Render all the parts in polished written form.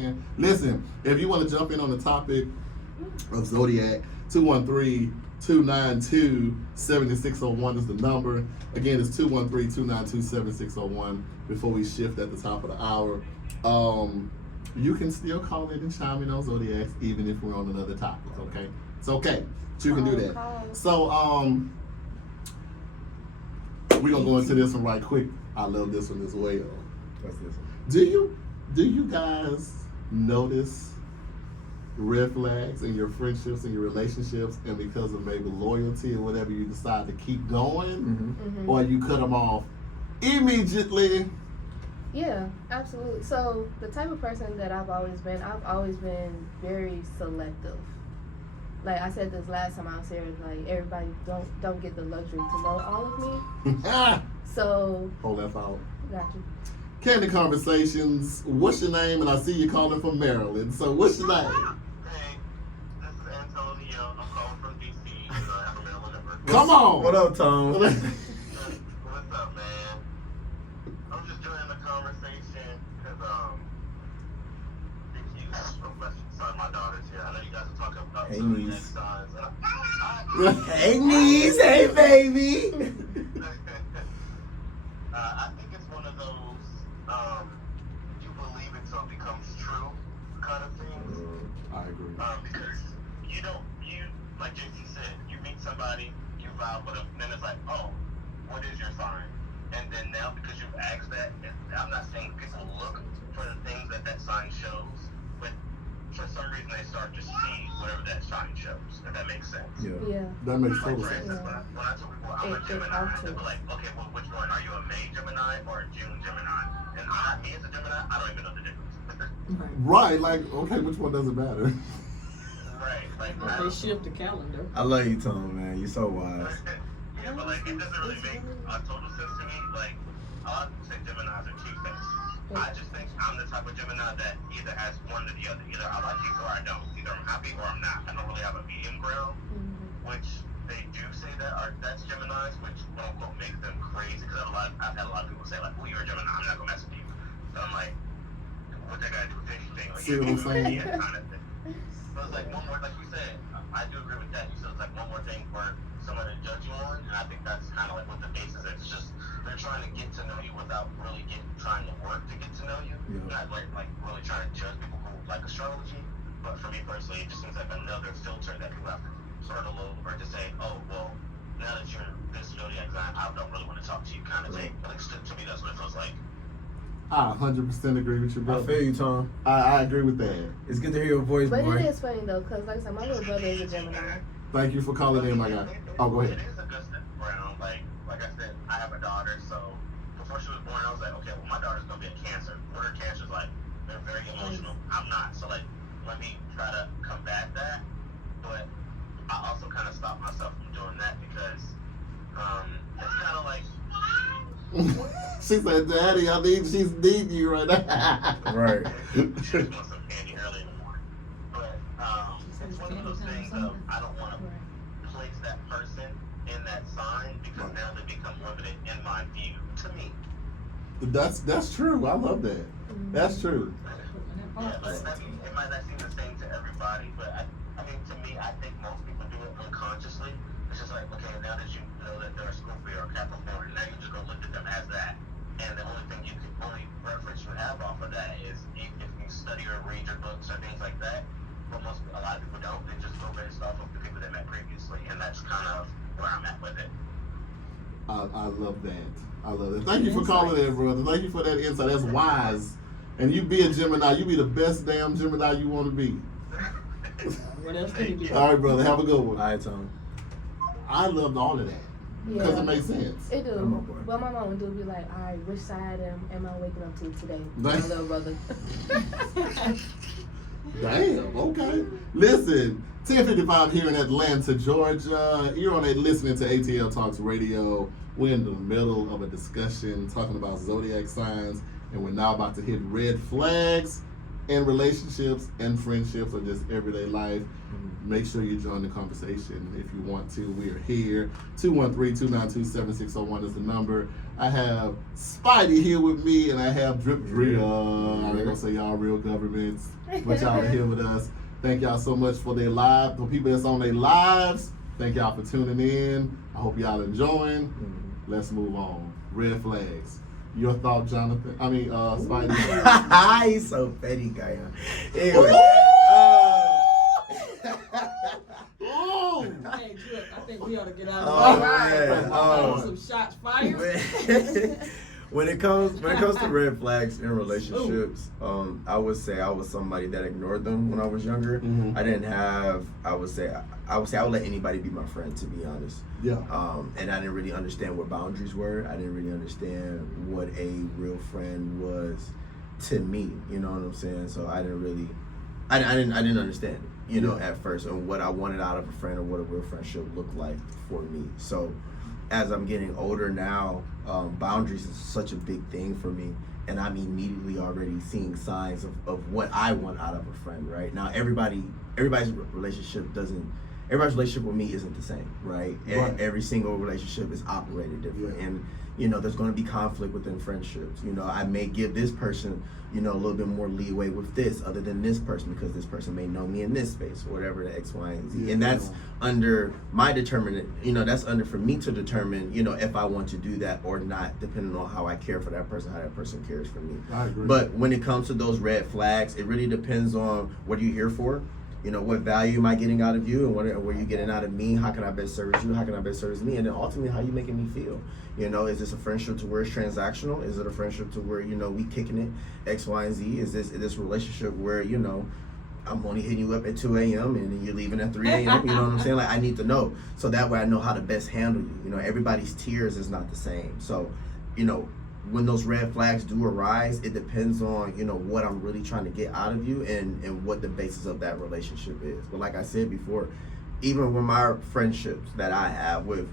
saying? Listen, if you want to jump in on the topic of Zodiac, 213-292-7601 is the number. Again, it's 213-292-7601 before we shift at the top of the hour. You can still call in and chime in on Zodiacs even if we're on another topic, okay? It's okay. You can do that. So, we're going to go into this one right quick. I love this one as well. What's this one? Do you guys notice red flags in your friendships and your relationships, and because of maybe loyalty or whatever, you decide to keep going, or you cut them off immediately? Yeah, absolutely. So the type of person that I've always been very selective. Like I said this last time I was here, like everybody don't get the luxury to know all of me. So hold that thought. Got you. Candid Conversations. What's your name? And I see you calling from Maryland. So what's your name? Hey, this is Antonio. I'm calling from DC. I have a Maryland number. Come on. What up, Tom? What's up, man? I'm just joining the conversation because sorry, my daughter's here. I know you guys are talking about Zodiac Signs. Hey, niece. Hey, baby. I think it's one of those you believe it till it becomes true kind of things. I agree. Because you like JC said, you meet somebody, you vibe with them, and then it's like, oh, what is your sign? And then now because you've asked that, I'm not saying people look for the things that sign shows, but for some reason they start to see whatever that sign shows, if that makes sense. Yeah. That makes Like, total for sense. instance, when I tell people I'm a Gemini, they'll be like, okay, well, which one? Are you a May Gemini or a June Gemini? And me as a Gemini, I don't even know the difference. Right, like, okay, which one doesn't matter? Right, like, They shift the calendar. I love you, Tom, man. You're so wise. yeah, but like, it doesn't really make total sense to me. Like, a lot of people say Geminis are two-faced. I just think I'm the type of Gemini that either has one or the other. Either I like you or I don't. Either I'm happy or I'm not. I don't really have a medium ground, which they do say that's Geminis, which quote unquote makes them crazy. Because I've had a lot of people say like, "Oh, you're a Gemini. I'm not gonna mess with you." So I'm like, what that got to do with anything? Like, See what I'm saying? Yeah, kind of thing. So it's like one more, like you said, I do agree with that. You said it's like one more thing for someone to judge you on, and I think that's kind of like what the basis is. It's just they're trying to get to know you without really trying to work to get to know you. Yeah. Not like really trying to judge people who like astrology. But for me personally, it just seems like another filter that people have to hurdle over to say, oh, well, now that you're this zodiac sign, I don't really want to talk to you kind of thing. But like, to me, that's what it feels like. I 100% agree with you, bro. I feel you, Tom. I agree with that. It's good to hear your voice, But boy. it is funny though, because like I said, my little brother is a Gemini. Thank you for calling in, my guy. Oh, go ahead. It is a good step around. Like I said, I have a daughter, so before she was born, I was like, okay, well, my daughter's gonna be a Cancer. What are Cancers like? They're very emotional. I'm not. So like, let me try to combat that. But I also kind of stopped myself from doing that because it's kind of like. She said, "Daddy, she's needing you right now." Right. She just wants some candy early in the morning. But it's one of those things of I don't want to place that person in that sign because now they become limited in my view. To me. That's true. I love that. That's true. Yeah, but I mean, it might not seem the same to everybody, but I mean, to me, I think most people do it unconsciously. It's just like, okay, now that you know that they're a Scorpio or Capricorn, now you just go look at them as that. And the only reference you have off of that is if you study or read your books or things like that. But a lot of people don't. They just go based off of the people they met previously, and that's kind of where I'm at with it. I love that. I love it. Thank you for calling in, brother. Thank you for that insight. That's wise. And you be a Gemini. You be the best damn Gemini you want to be. What else can you do? All right, brother. Have a good one. All right, Tom. I loved all of that. Because it makes sense. It do. Come on, boy. Well, my mom do be like, all right, which side am I waking up to today? My Damn. little brother. Damn, okay. Listen, 10:55 here in Atlanta, Georgia. You're on listening to ATL Talks Radio. We're in the middle of a discussion talking about zodiac signs, and we're now about to hit red flags in relationships and friendships or just everyday life, make sure you join the conversation if you want to. We are here. 213-292-7601 is the number. I have Spidey here with me, and I have Dria. I'm not gonna say y'all real governments, but y'all are here with us. Thank y'all so much for their live. For people that's on their lives, thank y'all for tuning in. I hope y'all enjoying. Let's move on. Red flags. Your thought, Jonathan? Spidey. He's so petty, guy. Anyway. Hey, Drip, I think we ought to get out Oh, of man. some shots fired. When it comes to red flags in relationships, I would say I was somebody that ignored them when I was younger. I didn't have. I would say I would let anybody be my friend, to be honest. Yeah. And I didn't really understand what boundaries were. I didn't really understand what a real friend was to me. You know what I'm saying? So I didn't understand it. You know, at first, and what I wanted out of a friend or what a real friendship looked like for me. So as I'm getting older now, boundaries is such a big thing for me, and I'm immediately already seeing signs of what I want out of a friend. Right now, everybody's relationship with me isn't the same, right? Every single relationship is operated different, and you know, there's going to be conflict within friendships. You know, I may give this person, you know, a little bit more leeway with this other than this person because this person may know me in this space or whatever, the X, Y, and Z. Yeah. And that's under my determinant, you know, that's under for me to determine, you know, if I want to do that or not, depending on how I care for that person, how that person cares for me. I agree. But when it comes to those red flags, it really depends on what you're here for. You know, what value am I getting out of you, and what are you getting out of me? How can I best service you? How can I best service me? And then ultimately, how you making me feel? You know, is this a friendship to where it's transactional? Is it a friendship to where, you know, we kicking it X, Y, and Z? Is this relationship where, you know, I'm only hitting you up at 2 a.m. and then you're leaving at 3 a.m.? You know what I'm saying? Like, I need to know. So that way I know how to best handle you. You know, everybody's tiers is not the same. So, you know, when those red flags do arise, it depends on, you know, what I'm really trying to get out of you and what the basis of that relationship is. But like I said before, even with my friendships that I have with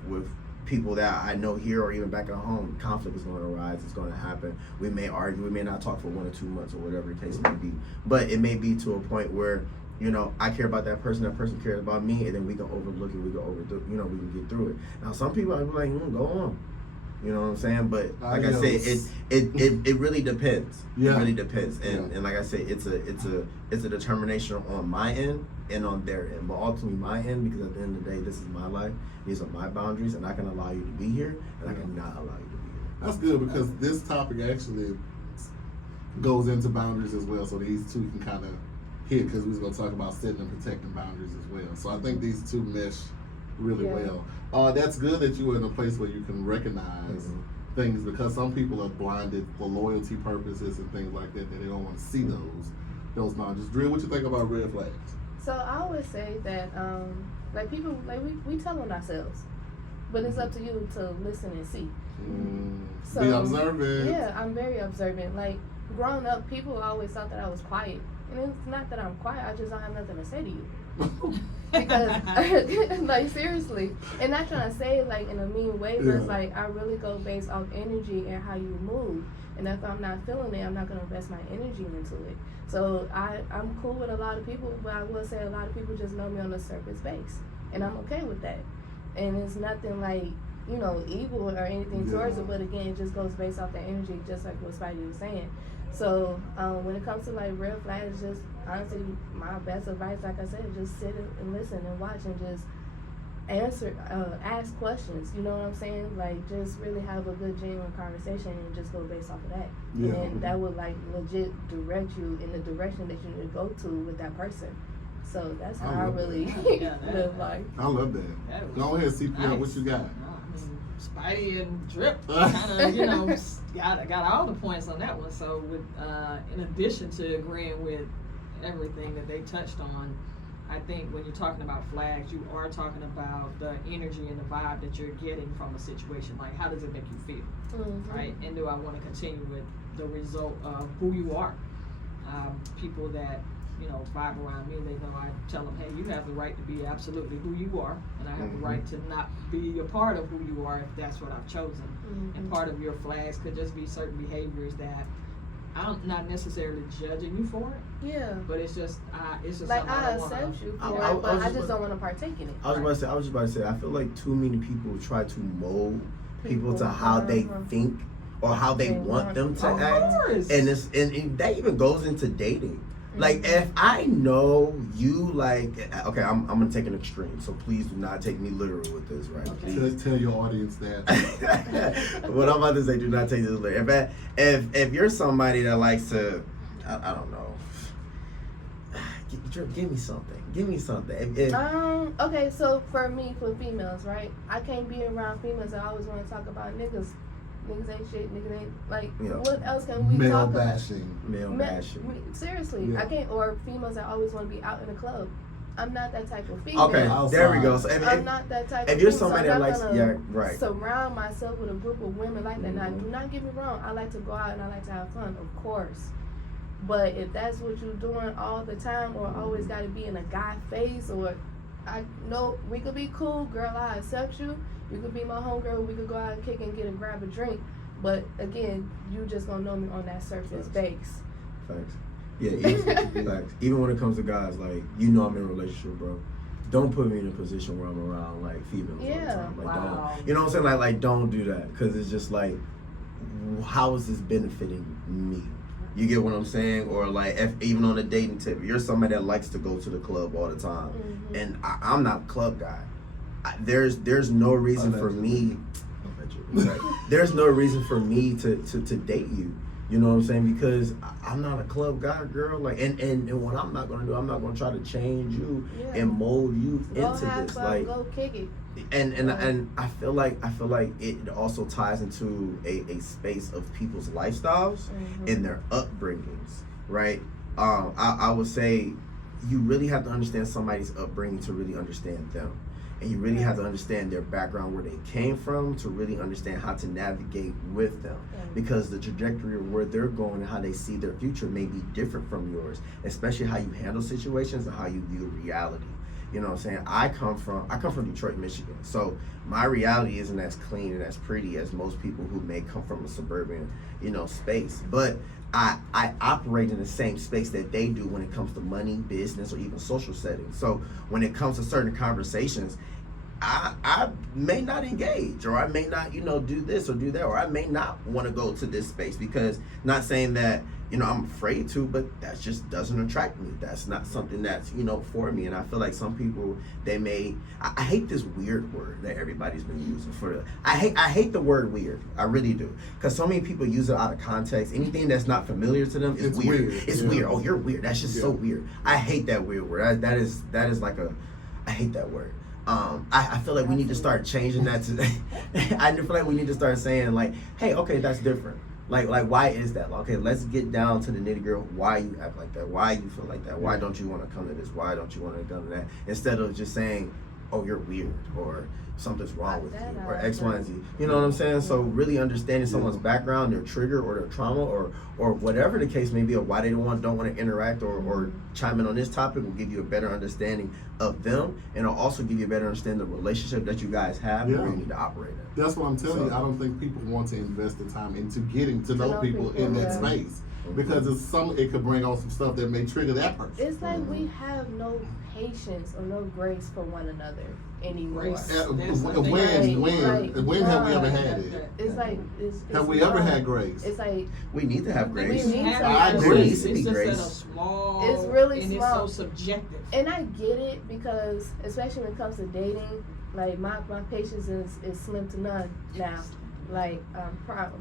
people that I know here or even back at home, conflict is going to arise. It's going to happen. We may argue. We may not talk for 1 or 2 months or whatever the case may be. But it may be to a point where, you know, I care about that person cares about me, and then we can overlook it. We can get through it. Now, some people are like, go on. You know what I'm saying? But like I said, it really depends. Yeah. It really depends. And like I said, it's a determination on my end and on their end. But ultimately my end, because at the end of the day, this is my life. These are my boundaries, and I can allow you to be here, and I cannot allow you to be here. That's good, because this topic actually goes into boundaries as well. So these two can kind of hit, because we're going to talk about setting and protecting boundaries as well. So I think these two mesh really well. That's good that you were in a place where you can recognize things, because some people are blinded for loyalty purposes and things like that they don't want to see those boundaries. Drew, what you think about red flags? So I always say that, like people, like we tell on ourselves, but it's up to you to listen and see. So, be observant. Yeah, I'm very observant. Like growing up, people always thought that I was quiet, and it's not that I'm quiet. I just don't have nothing to say to you. Because like seriously, and not trying to say it like in a mean way, but it's like I really go based off energy and how you move. And if I'm not feeling it, I'm not gonna invest my energy into it. So I'm cool with a lot of people, but I will say a lot of people just know me on a surface base, and I'm okay with that. And it's nothing like, you know, evil or anything towards it, but again, it just goes based off the energy, just like what Spidey was saying. So when it comes to like red flags, just honestly, my best advice, like I said, just sit and listen and watch and just ask questions. You know what I'm saying? Like just really have a good, genuine conversation and just go based off of that. Yeah. And then that would like legit direct you in the direction that you need to go to with that person. So that's how I really live life. I love that. Go ahead, CPR. Nice. What you got? Spidey and Drip kind of, you know, got all the points on that one. So, with in addition to agreeing with everything that they touched on, I think when you're talking about flags, you are talking about the energy and the vibe that you're getting from a situation. Like, how does it make you feel, right? And do I want to continue with the result of who you are? People that, you know, vibe around me, they know I tell them, hey, you have the right to be absolutely who you are, and I have the right to not be a part of who you are if that's what I've chosen. And part of your flags could just be certain behaviors that I'm not necessarily judging you for it, Yeah. but it's just Like something I I don't wanna. accept you I- for I- it, but I was I just just don't want to partake in it. I was just about to say, I feel like too many people try to mold people to how they think or how they want them to Of act. course. And and that even goes into dating. Like, if I know you, like, okay, I'm gonna take an extreme, so please do not take me literal with this, right? Okay. Please. Tell your audience that. What I'm about to say, do not take this literal. If you're somebody that likes to, I don't know, give me something. Give me something. Okay, so for me, for females, right? I can't be around females that always want to talk about niggas. Niggas ain't shit. Niggas ain't like. Yeah. What else can we Male talk about? bashing. Male bashing. Seriously, Yeah. I can't. Or females that always want to be out in the club. I'm not that type of female. Okay, Outside. there we go. So I'm not that type if of you're female, somebody so I'm that not likes, gonna yeah, right. surround myself with a group of women like that. Now, Mhm. do not get me wrong. I like to go out and I like to have fun, of course. But if that's what you're doing all the time, or always got to be in a guy face, or I know we could be cool, girl. I accept you. You could be my homegirl. We could go out and kick and grab a drink. But again, you just gonna know me on that surface base. Facts. Yeah, even when it comes to guys, like, you know, I'm in a relationship, bro. Don't put me in a position where I'm around like females all the Yeah. time. Like, Wow. don't. You know what I'm saying? Like, don't do that, because it's just like, how is this benefiting me? You get what I'm saying? Or like, if even on a dating tip, you're somebody that likes to go to the club all the time, and I'm not a club guy. There's no reason for me. There's no reason for me to date you. You know what I'm saying? Because I'm not a club guy, girl. Like, and what I'm not gonna do, I'm not gonna try to change you and mold you Go into have this. fun, Like, go kick it. and I feel like it also ties into a space of people's lifestyles and their upbringings, right? I would say you really have to understand somebody's upbringing to really understand them. And you really have to understand their background, where they came from, to really understand how to navigate with them. Because the trajectory of where they're going and how they see their future may be different from yours, especially how you handle situations and how you view reality. You know what I'm saying? I come from Detroit, Michigan. So my reality isn't as clean and as pretty as most people who may come from a suburban, space. But I operate in the same space that they do when it comes to money, business, or even social settings. So when it comes to certain conversations, I may not engage, or I may not, do this or do that, or I may not want to go to this space, because, not saying that, I'm afraid to, but that just doesn't attract me. That's not something that's, for me. And I feel like some people, I hate this weird word that everybody's been using I hate the word weird. I really do. Because so many people use it out of context. Anything that's not familiar to them is weird. It's weird. Oh, you're weird. That's just so weird. I hate that weird word. That is like I hate that word. I feel like we need to start changing that to. I feel like we need to start saying, like, hey, okay, that's different. Like, why is that? Okay, let's get down to the nitty gritty. Why you act like that? Why you feel like that? Why don't you want to come to this? Why don't you want to come to that? Instead of just saying, oh, you're weird, or something's wrong with you, or X, Y, and Z. You know what I'm saying? So really understanding someone's background, their trigger, or their trauma, or whatever the case may be, or why they don't want to interact or chime in on this topic, will give you a better understanding of them, and it'll also give you a better understanding of the relationship that you guys have and where you need to operate in. That's what I'm telling you. I don't think people want to invest the time into getting to know people in that space, because it could bring on some stuff that may trigger that person. It's like we have no patience or no grace for one another anymore. Grace. When have we ever had it? It's like Have we ever had grace? It's like We need to have grace. We need to I have agree. There grace. needs to be It's just grace. at a small. It's really and small. it's so subjective. And I get it, because especially when it comes to dating, like my patience is slim to none now. Like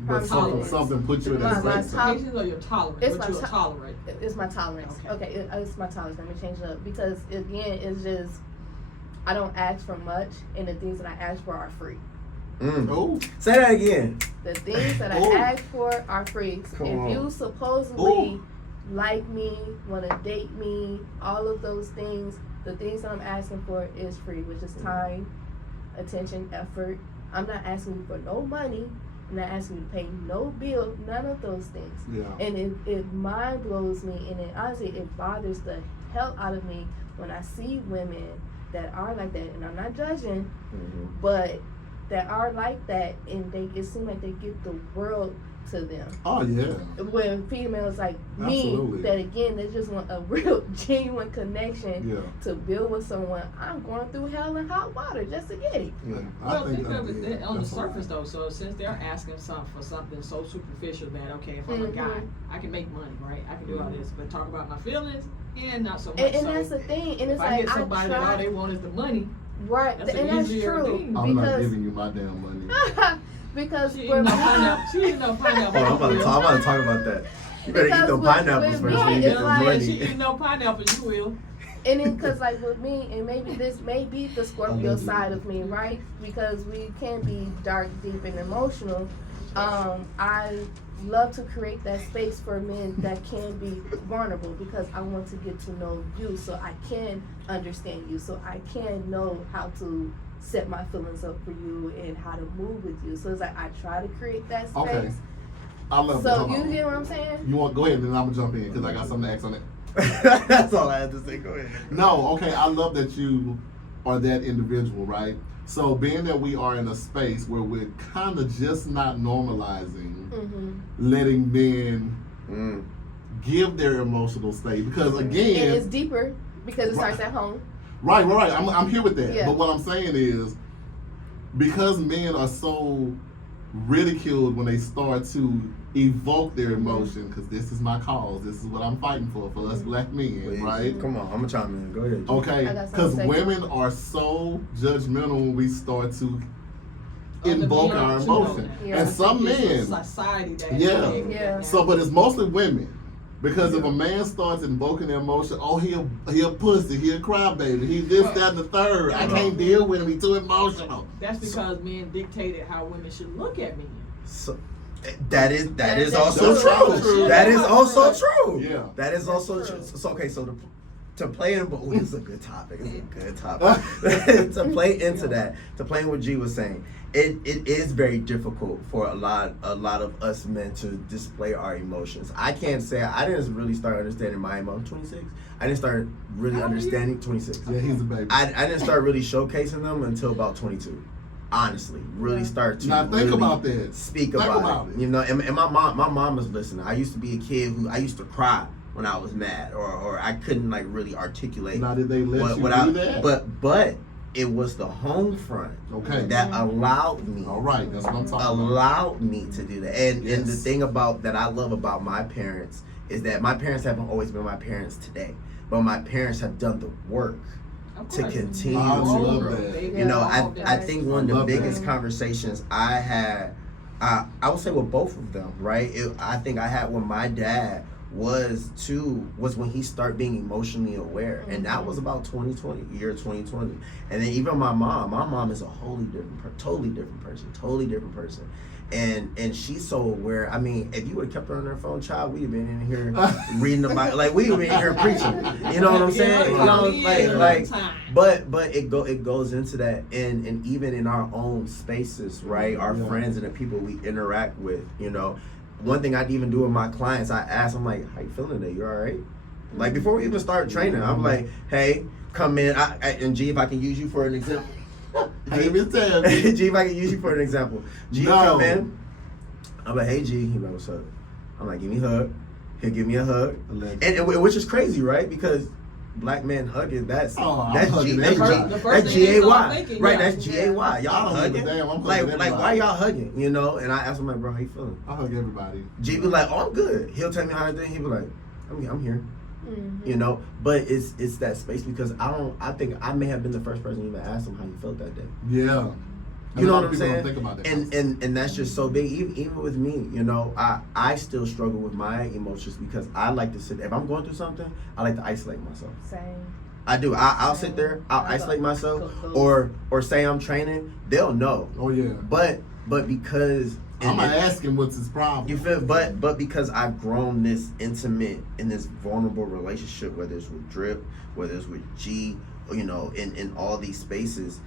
But something put you in that My space. top- Patience or your tolerance? It's What my you'll to- tolerate. It's my tolerance. Okay. It's my tolerance. Let me change it up, because again, it's just I don't ask for much, and the things that I ask for are free. Oh, Say that again. The things that I Ooh. ask for are free. Come If on. you supposedly Ooh. like me, want to date me, all of those things, the things that I'm asking for is free, which is time, attention, effort. I'm not asking you for no money. I'm not asking you to pay no bill, none of those things. yeah. And it mind blows me, and it honestly, it bothers the hell out of me when I see women that are like that. And I'm not judging, but that are like that, and it seems like they get the world to them. Oh yeah. When females like Absolutely. me, that again, they just want a real genuine connection Yeah. to build with someone. I'm going through hell and hot water just to get it. Yeah. Well, think that- of it yeah, on the that's all surface right. though. So since they're asking for something so superficial that okay, if I'm a guy, I can make money, right? I can do all this, but talk about my feelings, yeah, not so much. And so that's the thing. And if it's I like get somebody that all they I want is the money, right, that's and an that's easier true thing. I'm not because giving you my damn money. because she for eating no me, pineapple. She eating no pineapple. Oh, I'm about to talk about that. You better eat Because them with pineapples me, first before you it's get the like- She money. eating no pineapple. You will. and then because like with me, and maybe this may be the Scorpio side of me, right? Because we can be dark, deep, and emotional. I love to create that space for men that can be vulnerable because I want to get to know you so I can understand you, so I can know how to set my feelings up for you and how to move with you. So it's like I try to create that space. Okay. I love that. So Hold you on. get what I'm saying? You want go ahead and then I'm gonna jump in because I got something to ask on it. That's all I had to say. Go ahead. No, okay, I love that you are that individual, right? So being that we are in a space where we're kind of just not normalizing letting men Mm. give their emotional state because And again, it's deeper because it starts at home. right, I'm here with that. Yeah. But what I'm saying is because men are so ridiculed when they start to evoke their emotion because this is my cause, this is what I'm fighting for us black men, Please. right? Come on, I'm gonna chime in. Go ahead. Okay, I got because something to say. women are so judgmental when we start to Other invoke men our too, though. emotion. Yeah. And some It's a men, society that Yeah. Yeah. so but it's mostly women. Because if a man starts invoking their emotion, oh he a pussy, he a crybaby, he this, that, and the third. I can't deal with him, he too emotional. That's because men dictated how women should look at men. So, that is That's also true. true. That is also true. Yeah. That is also That's true. true. So okay, so to play in, but this is a good topic. It's a good topic. To play into that, to play in what G was saying, it is very difficult for a lot of us men to display our emotions. I can't say I didn't really start understanding my emotions. 26. I didn't start really How old are you? understanding 26. Yeah, he's a baby. I didn't start really showcasing them until about 22. Honestly, really start to Now think really about that. speak Think about, about it. it. You know, and my mom is listening. I used to be a kid who I used to cry when I was mad, or I couldn't like really articulate. Now did they let you I, do that? But it was the home front Okay. that allowed me. All right, that's what I'm talking about. Allowed me to do that. And the Yes. thing about that I love about my parents is that my parents haven't always been my parents today, but my parents have done the work Of to course. continue I to love grow. that. Baby, You know, all I that. think one of the Love that. biggest conversations I had, I would say with both of them, right? I think I had with my dad was when he started being emotionally aware, and that was about 2020, year 2020. And then even my mom is a totally different person. And she's so aware. I mean, if you would have kept her on her phone, child, we'd have been in here reading the Bible, like we'd have been in here preaching. You know what I'm saying? You know, like. But it goes into that, and even in our own spaces, right? Our Yeah. friends and the people we interact with, you know. One thing I'd even do with my clients, I ask them like, "How you feeling today? You all right?" Like before we even start training, I'm like, "Hey, come in." And G, if I can use you for an example. Hey, Miss Tab. G, if I can use you for an example. G, No. come in. I'm like, "Hey, G." He's like, "What's up?" I'm like, "Give me a hug." He'll give me a hug, and which is crazy, right? Because black men hugging, that's I'm G, hugging that's everybody. The first that's thing they GAY, start thinking, right? yeah. That's GAY. Y'all I don't give a hugging, damn, I'm like hugging why everybody. y'all hugging? You know? And I ask him like, "Bro, how you feeling?" I hug everybody. G be like, "Oh, I'm good." He'll tell me how to do. He be like, I'm here." Mm-hmm. You know, but it's that space because I think I may have been the first person to even ask him how you felt that day. Yeah. You know what I'm People don't saying? think about that. And that's just so big. Even with me, you know, I still struggle with my emotions because I like to sit. If I'm going through something, I like to isolate myself. Same. I do. I'll sit there. I'll isolate myself, or say I'm training. They'll know. Oh yeah. But because I'm gonna ask him what's his problem. you feel, but because I've grown this intimate in this vulnerable relationship, whether it's with Drip, whether it's with G, you know, in all these spaces,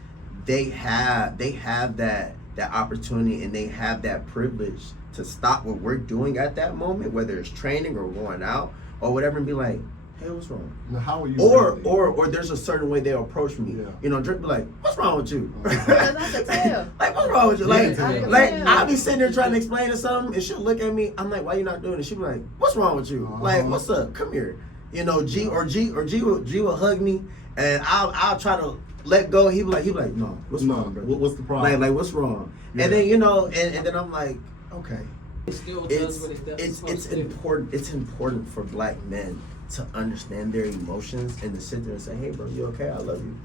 they have that opportunity and they have that privilege to stop what we're doing at that moment, whether it's training or going out or whatever, and be like, hey, what's wrong? Now, how are you? Or really? or there's a certain way they'll approach me. Yeah. You know, Drip be like, what's wrong with you? Because I can tell. Like, what's wrong with you? Yeah, Like, I can like tell. I'll be sitting there trying to explain to something, and she'll look at me. I'm like, why you not doing it? She'll be like, what's wrong with you? Like, what's up? Come here. You know, G will hug me, and I'll try to let go. He be like, no, what's wrong, bro? What's the problem? Like, what's wrong? Yeah. And then, you know, and then I'm like, okay. It still does what it does. It's important. It's important for black men to understand their emotions and to sit there and say, hey, bro, you okay? I love you.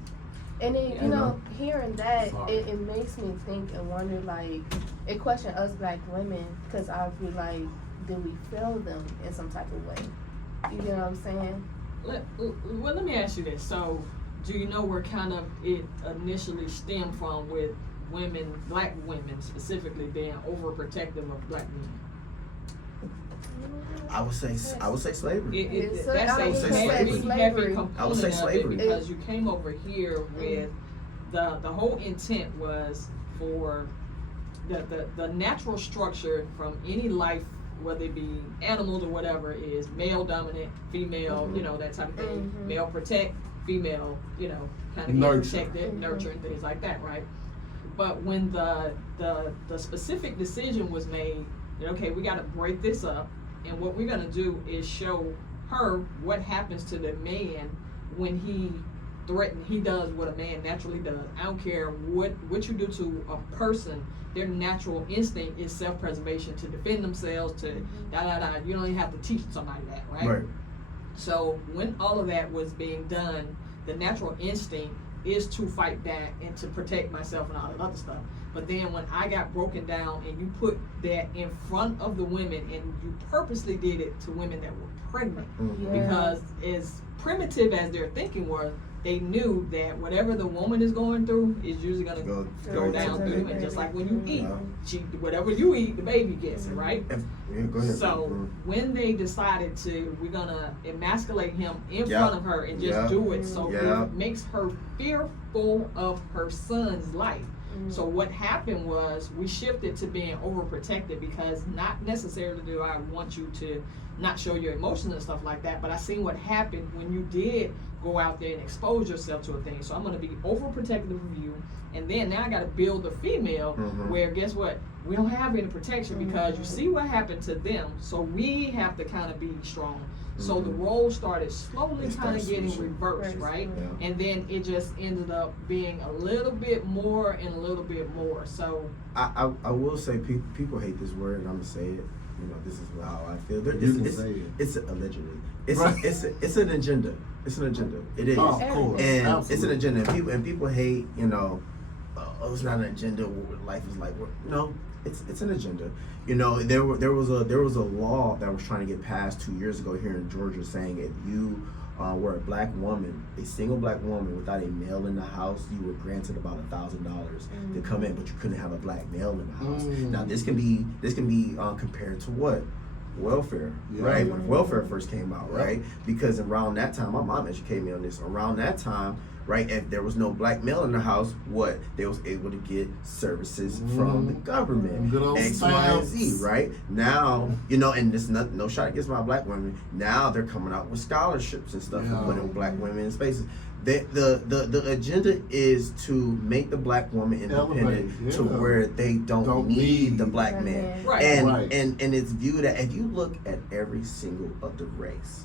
And then, you know, hearing that, Sorry. it makes me think and wonder, like, it question us black women, because I feel like, do we feel them in some type of way? You know what I'm saying? Well, let me ask you this. So, do you know where kind of it initially stemmed from with women, black women specifically, being overprotective of black men? I would say slavery. That's I a would say heavy slavery. component I would say of slavery. it, because you came over here with the whole intent was for the natural structure from any life, whether it be animals or whatever, is male dominant, female, you know, that type of thing. Male protect, female, you know, kind of Nurture. protected, nurturing, things like that, right? But when the specific decision was made that, okay, we got to break this up, and what we're gonna do is show her what happens to the man when he does what a man naturally does. I don't care what you do to a person, their natural instinct is self-preservation, to defend themselves, to da-da-da. You don't even have to teach somebody that, right? So when all of that was being done, the natural instinct is to fight back and to protect myself and all that other stuff. But then when I got broken down and you put that in front of the women, and you purposely did it to women that were pregnant, because as primitive as their thinking was, they knew that whatever the woman is going through is usually going to go down through the women. Just like when you eat, whatever you eat, the baby gets it, right? Yeah, go ahead. So when they decided we're gonna emasculate him in front of her and just do it, so it makes her fearful of her son's life. So what happened was we shifted to being overprotected, because not necessarily do I want you to not show your emotions and stuff like that, but I seen what happened when you did go out there and expose yourself to a thing. So I'm going to be overprotective of you, and then now I got to build a female where, guess what, we don't have any protection, because you see what happened to them, so we have to kind of be strong. So the role started slowly kind of getting reversed, right? Yeah. And then it just ended up being a little bit more and a little bit more. So I will say people hate this word, and I'm gonna say it. You know, this is how I feel. It's allegedly. It's an agenda. It's an agenda. It is. Oh, of course. And Absolutely. it's an agenda. And people hate. You know, oh, it's not an agenda. Life is like, no. It's an agenda. You know, there was a law that was trying to get passed 2 years ago here in Georgia, saying if you were a black woman, a single black woman without a male in the house, you were granted about $1,000 to come in, but you couldn't have a black male in the house. Now this can be compared to what? Welfare, right? When welfare first came out, right? Because around that time, my mom educated me on this. Around that time, right, if there was no black male in the house, what? They was able to get services from the government, Good old X, Y, and Z, stamps. right? Now, you know, and this no shot against my black women. Now they're coming out with scholarships and stuff for putting black women in spaces. The agenda is to make the black woman independent to where they don't need the black man. Right. And it's viewed that if you look at every single other race,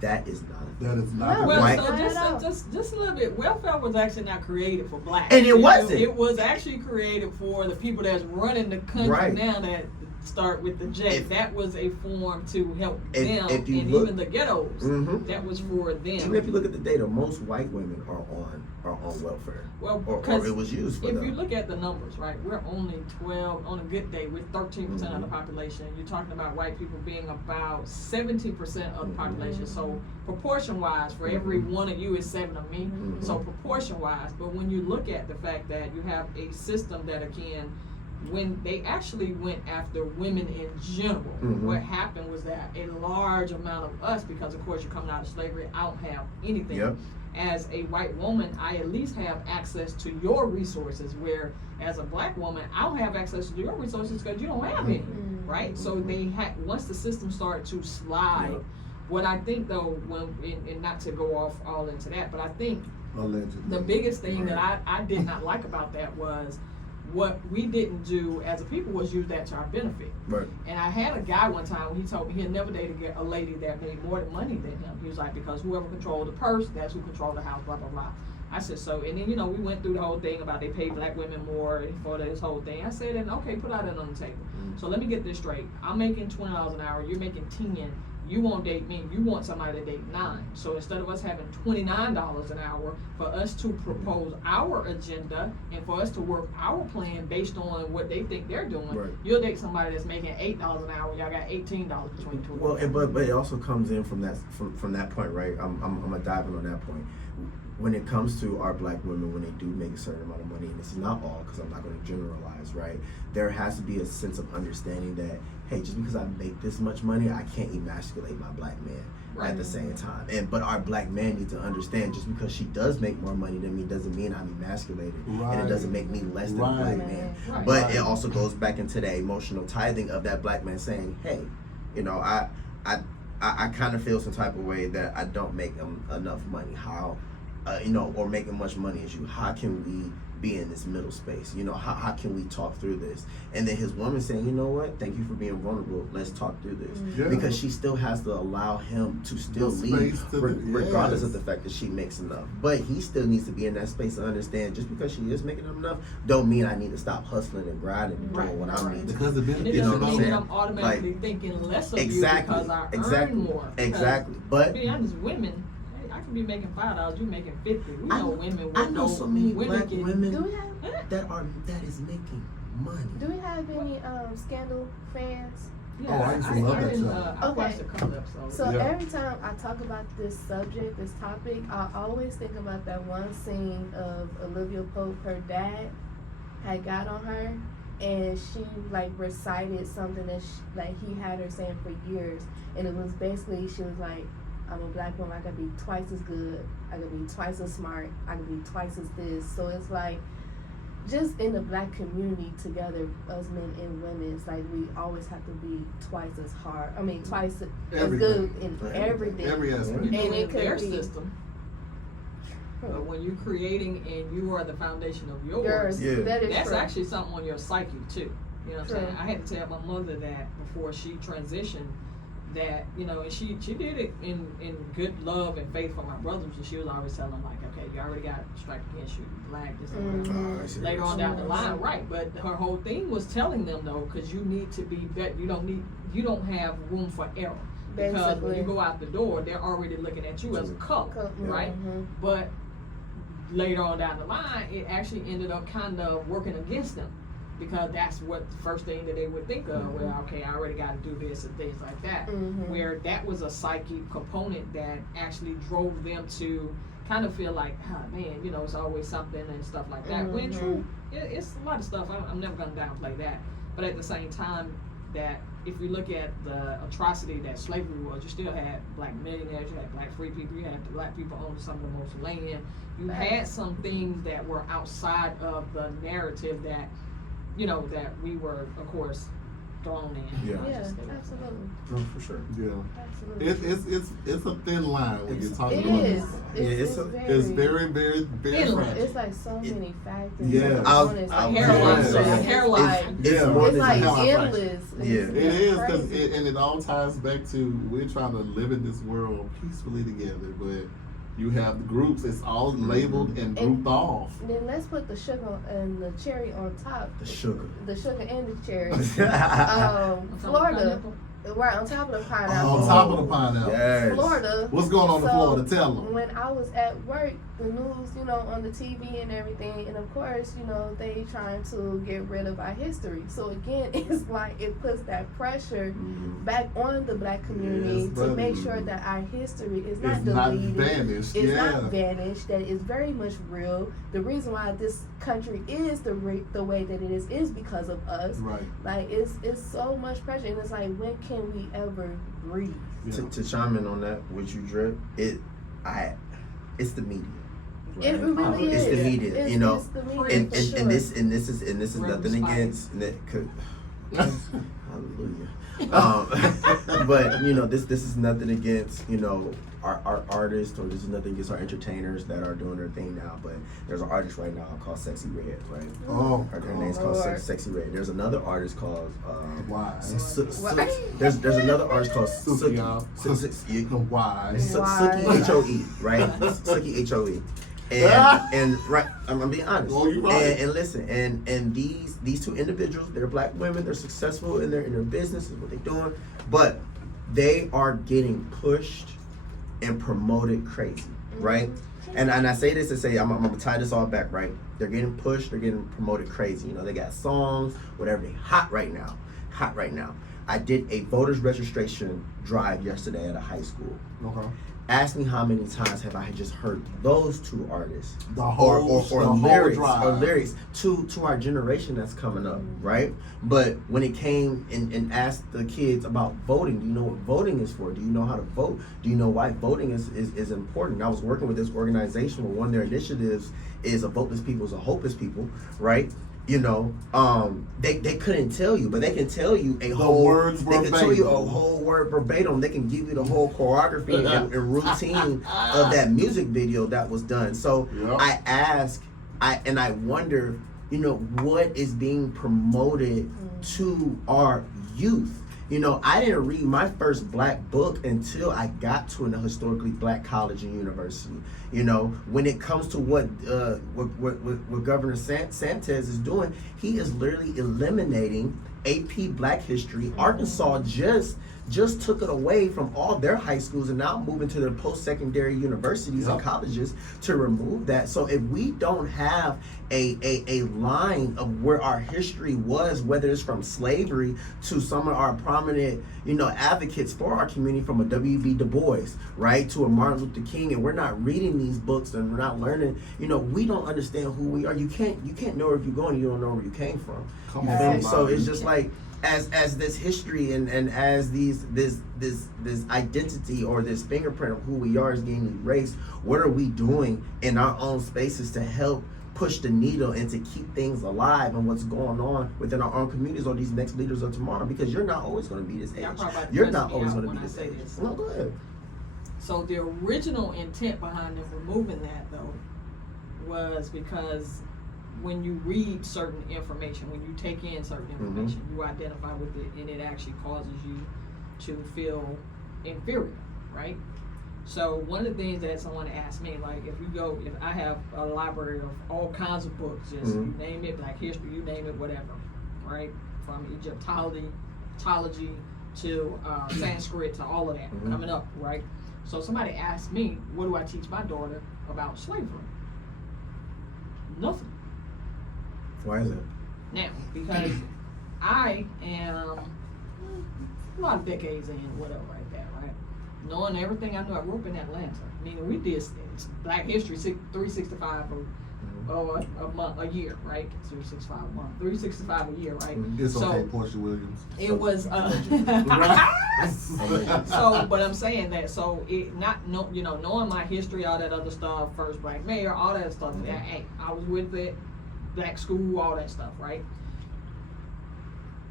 that is not. That is not. No. well, Right. so just a little bit. Welfare was actually not created for blacks, And it wasn't. It was actually created for the people that's running the country now, that start with the J. That was a form to help them, if you and look- even the ghettos. That was for them. Even if you look at the data, most white women are on welfare. Well, or because it was used for if them. you look at the numbers, right, we're only 12 on a good day. We're 13% of the population. You're talking about white people being about 17% of the population. So proportion-wise, for every one of you is 7 of me. So proportion-wise, but when you look at the fact that you have a system that, again, when they actually went after women in general, what happened was that a large amount of us, because of course you're coming out of slavery, I don't have anything. As a white woman, I at least have access to your resources, where as a black woman, I don't have access to your resources because you don't have any, right? So they had, once the system started to slide, What I think though, and not to go off all into that, but I think Allegedly. the biggest thing that I did not like about that was what we didn't do as a people was use that to our benefit. Right. And I had a guy one time when he told me he'd never dated a lady that made more money than him. He was like, because whoever controlled the purse, that's who controlled the house, blah, blah, blah. I said, so, and then, you know, we went through the whole thing about they pay black women more for this whole thing. I said, and okay, put all that on the table. So let me get this straight. I'm making $20 an hour, you're making 10. You won't date me, you want somebody to date 9. So instead of us having $29 an hour, for us to propose our agenda and for us to work our plan based on what they think they're doing, Right. you'll date somebody that's making $8 an hour, y'all got $18 between two. Well, but it also comes in from that point, right? I'm gonna dive in on that point. When it comes to our black women, when they do make a certain amount of money, and this is not all, because I'm not going to generalize, right? There has to be a sense of understanding that, hey, just because I make this much money, I can't emasculate my black man at the same time. But our black man needs to understand, just because she does make more money than me doesn't mean I'm emasculated, and it doesn't make me less than a black man. Right. But it also goes back into the emotional tithing of that black man saying, hey, you know, I kind of feel some type of way that I don't make enough money. How? You know, or making much money as you. How can we be in this middle space? You know, how can we talk through this? And then his woman saying, you know what? Thank you for being vulnerable. Let's talk through this. Yeah. Because she still has to allow him to still The lead, space to regardless yes. of the fact that she makes enough. But he still needs to be in that space to understand, just because she is making enough, don't mean I need to stop hustling and grinding and doing what I need to. Because the And it benefits, you doesn't know, mean saying? that I'm automatically Like, thinking less of exactly, you because I exactly, earn more. Because exactly. to But be honest, women, I can be making $5, you making $50. We know women. I know so many black Do women we have that is making money. Do we have any Scandal fans? Yeah, Oh, I used to love that show. I watched a couple episodes. So Yeah. every time I talk about this subject, this topic, I always think about that one scene of Olivia Pope. Her dad had got on her, and she like recited something that he had her saying for years, and it was basically she was like, I'm a black woman, I gotta be twice as good, I gotta be twice as smart, I gotta be twice as this. So it's like, just in the black community together, us men and women, it's like we always have to be twice as hard. I mean, twice as good in everything. Every aspect. You're And doing it could their be- system. But when you're creating and you are the foundation of Yours, Yeah. that is that's true. actually something on your psyche too. You know what I'm True. saying? I had to tell my mother that before she transitioned, that, you know, and she did it in good love and faith for my brothers, and she was always telling them like, okay, you already got strike against you, black, this and that. Later on down the line, right? But her whole thing was telling them though, because you need to be better. You don't have room for error. Because when Basically. you go out the door, they're already looking at you as a color, right? Mhm. But later on down the line, it actually ended up kind of working against them, because that's what the first thing that they would think of. Well, okay, I already got to do this and things like that. Mhm. Where that was a psychic component that actually drove them to kind of feel like, oh man, you know, it's always something and stuff like that. When Mhm. true, it's a lot of stuff. I'm never gonna downplay that. But at the same time, that if you look at the atrocity that slavery was, you still had black millionaires, you had black free people, you had black people own some of the most land. You had some things that were outside of the narrative that, you know, that we were, of course, thrown in. Yeah. Yeah, absolutely. No, for sure. Yeah. Absolutely. It's a thin line when you're talking It about is. this. It's It's very, very, very Endless. fragile. It's like so many factors. Yeah. going I'll- on. It's I'll- like Hairline, Yeah. so it's hairline. like- It's Yeah. more It's than like just endless. Yeah. It is, crazy. and it all ties back to we're trying to live in this world peacefully together, but you have the groups, it's all labeled and grouped off. Then let's put the sugar and the cherry on top. the sugar. The sugar and the cherry. On top of Florida, pineapple. right on top of the pineapple. On top of the pineapple. Yes. Florida. What's going on in So, Florida? Tell them. When I was at work, the news, you know, on the TV and everything, and of course, you know, they trying to get rid of our history. So again, it's like it puts that pressure back on the black community Yes, to brother. make sure that our history is not It's not deleted. vanished. It's Yeah. not vanished. That is very much real. The reason why this country is the way that it is because of us. Right. Like it's so much pressure, and it's like, when can we ever breathe? Yeah. To chime in on that, what you drip, it's the media. It really It's is. the media, It's, you know, it's the media And- for and sure. this is Rebel nothing Spidey. against that. Hallelujah. But you know, this is nothing against, you know, our artists, or this is nothing against our entertainers that are doing their thing now. But there's an artist right now called Sexy Red, right? Oh, Her name's called Sexy Red. There's another artist called why? there's another artist called Suki, y'all. Why? Suki HOE, right? Suki HOE. And right, I'm being honest. Oh, you're right. And listen, and these two individuals, they're black women, they're successful in their business, is what they're doing, but they are getting pushed and promoted crazy, right? And I say this to say, I'm gonna tie this all back, right? They're getting pushed, they're getting promoted crazy. You know, they got songs, whatever, they hot right now. I did a voters registration drive yesterday at a high school. Okay. Ask me how many times have I just heard those two artists, The whole lyrics to our generation that's coming up, right? But when it came and asked the kids about voting, do you know what voting is for? Do you know how to vote? Do you know why voting is important? I was working with this organization where one of their initiatives is a voteless people is a hopeless people, right? You know, they couldn't tell you, but they can tell you a whole words verbatim. They can tell you a whole word verbatim. They can give you the whole choreography and routine of that music video that was done. So Yep. I wonder, you know, what is being promoted to our youth. You know, I didn't read my first black book until I got to a historically black college and university. You know, when it comes to what Governor Sanchez is doing, he is literally eliminating AP Black History. Arkansas just took it away from all their high schools and now moving to their post-secondary universities and colleges to remove that. So if we don't have a line of where our history was, whether it's from slavery to some of our prominent, you know, advocates for our community, from a W.B. Du Bois, right, to a Martin Luther King, and we're not reading these books and we're not learning, you know, we don't understand who we are. You can't know where you're going, you don't know where you came from. Come on, So it's just like, as this history and as this identity or this fingerprint of who we are is getting erased, what are we doing in our own spaces to help push the needle and to keep things alive and what's going on within our own communities or these next leaders of tomorrow? Because you're not always going to be this age. You're not always going to be this age. No, go ahead. So the original intent behind them removing that, though, was because when you read certain information, when you take in certain information, you identify with it, and it actually causes you to feel inferior, right? So one of the things that someone asked me, like, if I have a library of all kinds of books, just you name it, Black history, you name it, whatever, right? From Egyptology to Sanskrit to all of that coming up, right? So somebody asked me, what do I teach my daughter about slavery? Nothing. Why is it? Now, because I am a lot of decades in, whatever, like that, right? Knowing everything I knew, I grew up in Atlanta. Meaning we did Black History 365 a month, a year, right? 365 a month, 365 a year, right? It's so, okay, Portia Williams. It was so, but I'm saying that, so it knowing my history, all that other stuff, first black mayor, all that stuff. Hey, I was with it, black school, all that stuff, right?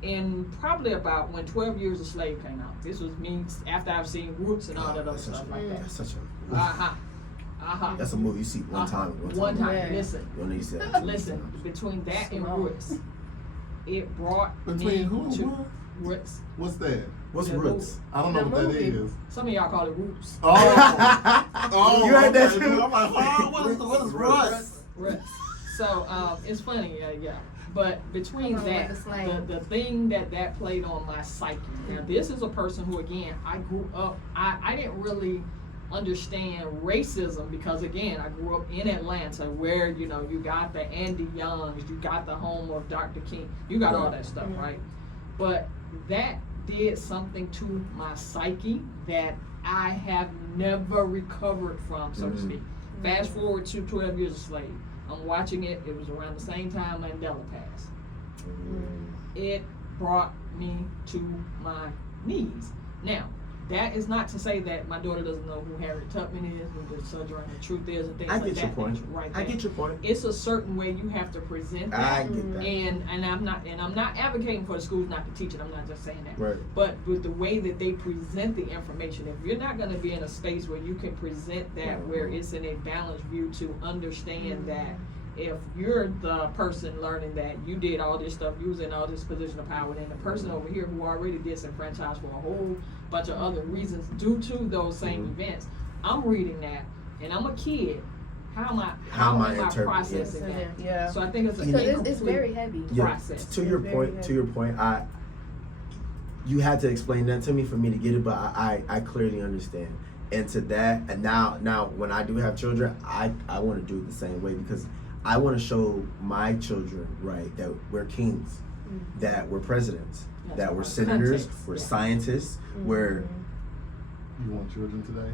And probably about when 12 Years a Slave came out. This was me after I've seen Roots and all that other stuff like that. That's such a That's a movie you see one time. One time. Yeah. Listen. You don't need to see that. Listen. Between that and Roots, it brought Between me who? to What? Roots. What's that? What's The Roots? I don't know The what that movie. is. Some of y'all call it Roots. Oh, You heard that okay. too? I'm like, what is Russ? Roots. So it's funny, yeah. But between Come on that, with the slang. the thing that played on my psyche. Now, this is a person who, again, I grew up, I didn't really understand racism because, again, I grew up in Atlanta where, you got the Andy Youngs, you got the home of Dr. King, you got all that stuff, right? But that did something to my psyche that I have never recovered from, so to speak. Fast forward to 12 Years a Slave. I'm watching it. It was around the same time Mandela passed. It brought me to my knees. Now, that is not to say that my daughter doesn't know who Harriet Tubman is, who the Sojourner Truth is, and things I like get that. your point. Right I there. get your point. It's a certain way you have to present that. I get that. And I'm not advocating for the schools not to teach it. I'm not just saying that. Right. But with the way that they present the information, if you're not going to be in a space where you can present that, where it's in a balanced view to understand that if you're the person learning that you did all this stuff, you was in all this position of power, then the person over here who already disenfranchised for a whole bunch of other reasons due to those same events, I'm reading that and I'm a kid. How am I processing that? Yeah. So I think it's it's very heavy. Process. To your point, you had to explain that to me for me to get it, but I clearly understand. And to that, and now when I do have children, I want to do it the same way, because I want to show my children, right, that we're kings, that we're presidents, that we're senators, we're scientists, we're You want children today?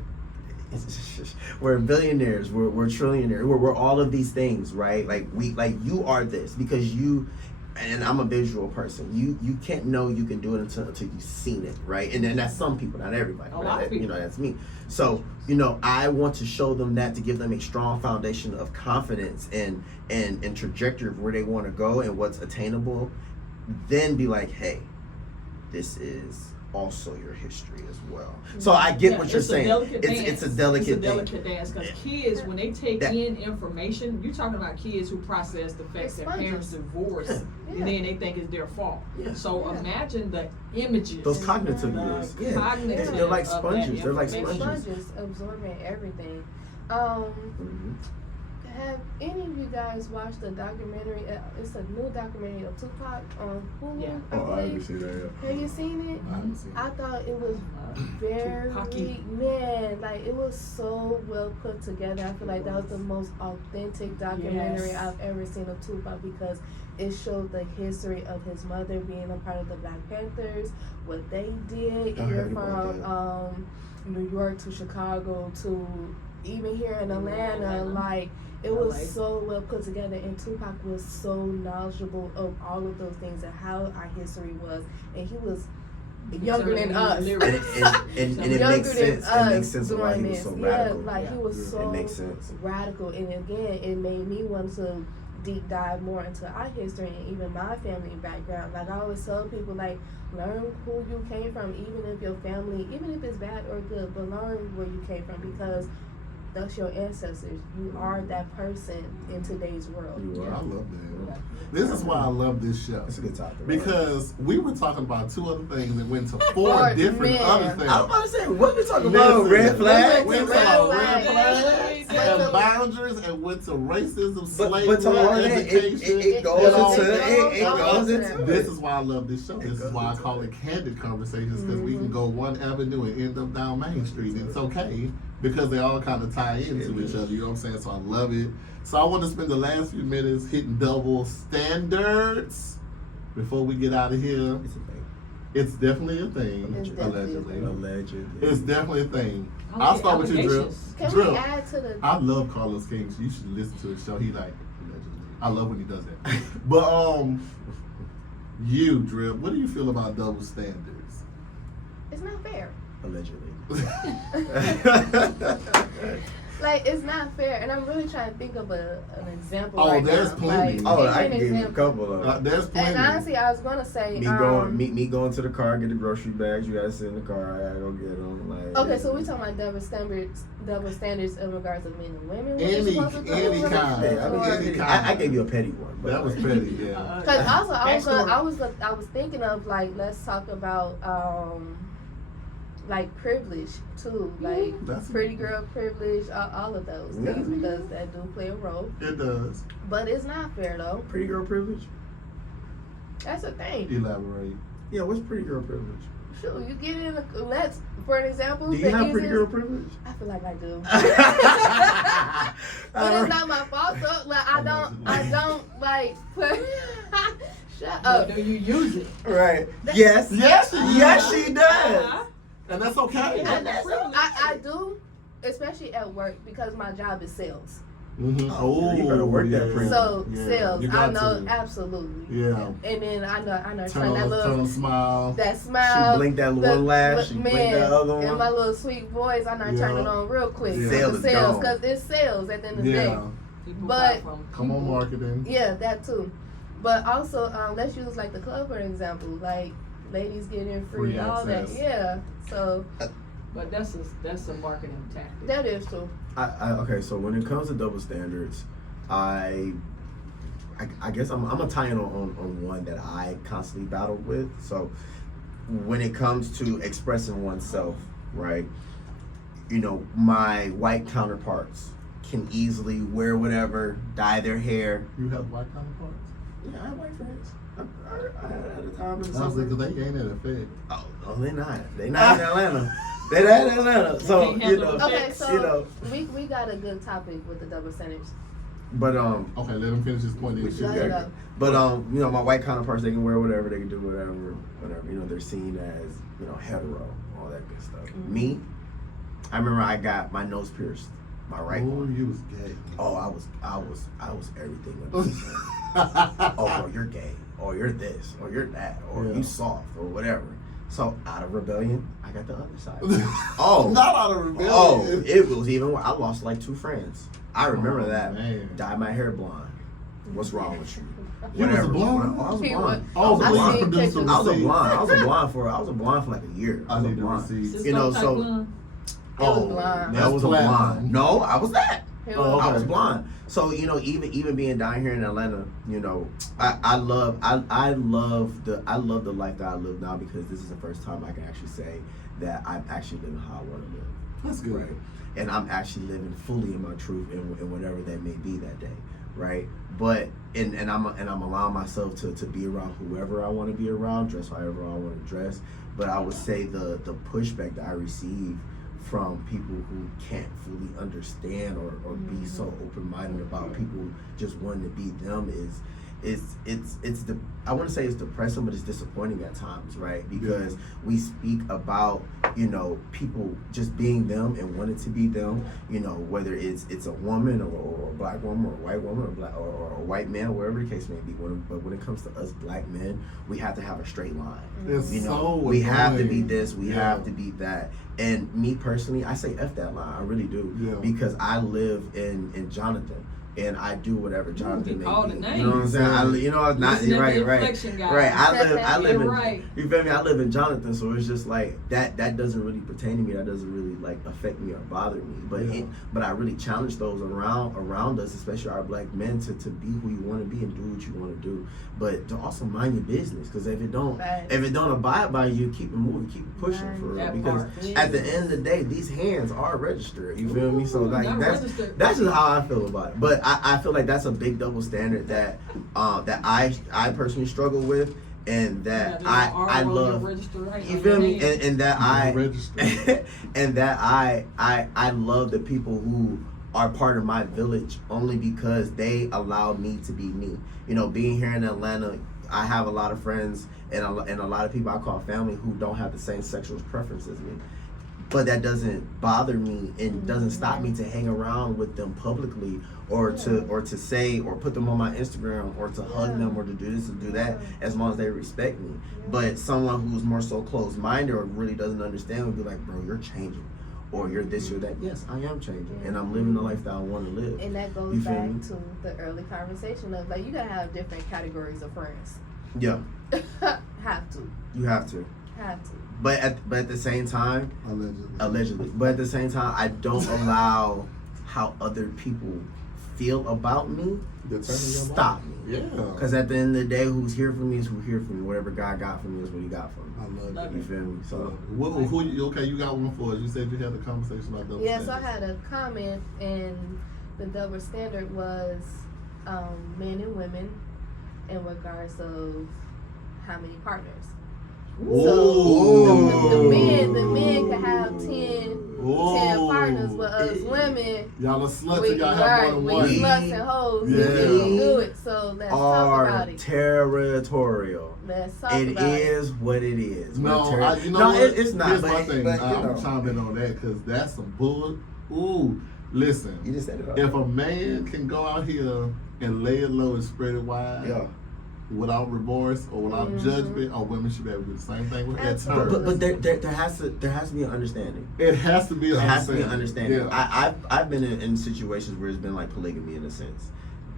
we're billionaires, we're trillionaires, we're all of these things, right? Like you are this because you, and I'm a visual person. You can't know you can do it until you've seen it, right? And then that's some people, not everybody. A lot of people. You know, that's me. So, I want to show them that, to give them a strong foundation of confidence and trajectory of where they want to go and what's attainable. Then be like, hey, this is also your history as well. So I get what you're saying. It's a delicate dance, because kids, when they take in information, you're talking about kids who process the fact that parents divorced and then they think it's their fault. So imagine the images. Those cognitive years. They're like sponges. They're like sponges. Absorbing everything. Have any of you guys watched the documentary? It's a new documentary of Tupac on Hulu. Yeah. I believe. seen that yet. Have you seen it? I haven't seen it. I thought it was very, it was so well put together. I feel like that was the most authentic documentary I've ever seen of Tupac, because it showed the history of his mother being a part of the Black Panthers, what they did, even from New York to Chicago to even here in Atlanta. Like, it was so well put together, and Tupac was so knowledgeable of all of those things and how our history was, and he was younger than us. And it makes sense. It makes sense of why he was so radical. He was so it makes sense. radical, and again, it made me want to deep dive more into our history and even my family background. Like, I always tell people, like, learn who you came from, even if your family, even if it's bad or good, but learn where you came from, because that's your ancestors. You are that person in today's world. I love that. This is why I love this show. It's a good topic. Because we were talking about two other things and went to four different other things. I was about to say, what are we talking about? Red flags? We went to red flags and boundaries, and went to racism, slavery, education. It goes into. This is why I love this show. This is why I call it Candid Conversations, because we can go one avenue and end up down Main Street. And it's okay, because they all kind of tie into each other. You know what I'm saying? So I love it. So I want to spend the last few minutes hitting double standards before we get out of here. It's a thing. It's definitely a thing. It's definitely Allegedly. It's definitely a thing. I'll start with you, Drill. Can Drill. we add to the... I love Carlos King. You should listen to his show. He like, allegedly. I love when he does that. But you, Drill, what do you feel about double standards? It's not fair. Allegedly. Like, it's not fair, and I'm really trying to think of an example. Oh, right there's now. plenty. Like, I can give you a couple of. There's plenty. And honestly, I was gonna say, me going to the car, get the grocery bags. You gotta sit in the car. I gotta go get them. Like, okay, so we talking about double standards in regards of men and women. Any kind. I gave you a petty one. But That was petty, yeah. Because also, I was thinking of, like, let's talk about like privilege too, like pretty girl privilege, all of those things, because that do play a role. It does. But it's not fair though. Pretty girl privilege? That's a thing. Elaborate. Yeah, what's pretty girl privilege? Sure, you get in let's, for an example. Do you have pretty girl privilege? I feel like I do. But it's not my fault though. Like, I don't like shut up. Do you use it? Right. Yes, she does. And that's okay. I do, especially at work, because my job is sales. Mm-hmm. Oh, you better work that print. So Yeah, sales, you I got know to. absolutely. Yeah. And then I know Turn trying that on little smile. that She smile. blinked that the- one lash. She man, blinked that other one. And my little sweet voice, I know Yeah. turn it on real quick. Yeah. Sales For is sales, gone. because it's sales at the end of the day. Yeah. People But- buy from Come on, people. marketing. Yeah, that too. But also, let's use like the club for example. Like ladies getting free, Free all access. that. Yeah. So But that's a marketing tactic. that is true. Okay, so when it comes to double standards, I guess I'm gonna tie in on one that I constantly battle with. So when it comes to expressing oneself, right? You know, my white counterparts can easily wear whatever, dye their hair. You have white counterparts? Yeah, I have white friends. I had at a time in the Honestly, summer. because they ain't in effect. Oh no, they're not. They're not in Atlanta. They're not in Atlanta. So Can't you handle know, it. Okay, so you know. we got a good topic with the double standards. But Okay, let them finish this point. We Then should shoot. Let it go. go. But you know, my white counterparts, they can wear whatever, they can do whatever. You know, they're seen as, you know, hetero, all that good stuff. Mhm. Me, I remember I got my nose pierced, my right Oh, one. you was gay. Oh, I was everything. under the sun. Oh, bro, you're gay, or you're this, or you're that, or Yeah. you soft, or whatever. So out of rebellion, I got the other side. Oh, Not out of rebellion. oh, it was even. I lost like 2 friends. I remember Oh, that. man. Dyed my hair blonde. What's wrong with you? You was a blonde? I was a He blonde. was- Oh, I blonde seen producer. pictures. I was a receipt. blonde. I was a blonde for like a year. I need the blonde. receipts. You know, Cisco so- type blonde. It was blonde. That was a Platinum. blonde. No, I was that. It Oh, was- I was okay. blonde. So you know, even being down here in Atlanta, you know, I love the life that I live now, because this is the first time I can actually say that I'm actually living how I want to live. That's good. Right. And I'm actually living fully in my truth in whatever that may be that day. Right. But and I'm allowing myself to be around whoever I want to be around, dress however I want to dress. But I would say the pushback that I receive from people who can't fully understand or be so open-minded about people just wanting to be them I want to say it's depressing, but it's disappointing at times, right? Because we speak about, you know, people just being them and wanting to be them, you know, whether it's a woman or a black woman or a white woman or a white man, wherever the case may be. But when it comes to us black men, we have to have a straight line. It's You know, so we have to be annoying. this, we Yeah. have to be that. And me personally, I say F that line, I really do. Yeah. Because I live in Jonathan. And I do whatever Jonathan He may called be. the You know what I'm saying? names. You know, not Listen to right. the inflection, guys. Right. I live in. You're right. You feel me? I live in Jonathan, so it's just like that doesn't really pertain to me. That doesn't really like affect me or bother me. But Yeah. but I really challenge those around us, especially our black men, to be who you want to be and do what you want to do. But to also mind your business, because if it don't abide by you, keep it moving, keep it pushing Right. for real. That Because part. at the end of the day, these hands are registered. You feel me? So like Not that's registered. just how I feel about it. But I feel like that's a big double standard that I personally struggle with, and that I love. You feel me? And that Register. and that I love the people who are part of my village only because they allow me to be me. You know, being here in Atlanta, I have a lot of friends and a lot of people I call family who don't have the same sexual preference as me. But that doesn't bother me and doesn't stop me to hang around with them publicly or to say or put them on my Instagram or to hug them or to do this and do that, as long as they respect me. But someone who's more so closed-minded or really doesn't understand would be like, bro, you're changing. Or you're this, you're that. Yes, I am changing. And I'm living the life that I want to live. And that goes You feel back me? to the early conversation of like you gotta have different categories of friends. Yeah, Have to. you have to. Have to. But at the same time, allegedly. But at the same time, I don't allow how other people feel about me stop me. Yeah. Because at the end of the day, who's here for me is who's here for me. Whatever God got for me is what He got for me. I love Love it. You feel me? So Okay, you got one for us. You said you had a conversation about double Yes, I standards. had a comment, and the double standard was men and women in regards of how many partners. So the men could have 10 partners, but us women, Y'all are sluts we and y'all have more than one. sluts and hoes. Yeah. We can't do it. So let's talk about are it. territorial. Let's talk It about it. is what it is. No, We're you know no, what? it's not. Here's but, my thing. but, you I'm know. chiming on that because that's some bull. Ooh, Listen, You just said it. if a man can go out here and lay it low and spread it wide, Yeah. without remorse or without judgment, or women should be able to do the same thing with that term. But there has to be an understanding. It has to be. There has to be an understanding. Yeah. I've been in situations where it's been like polygamy in a sense,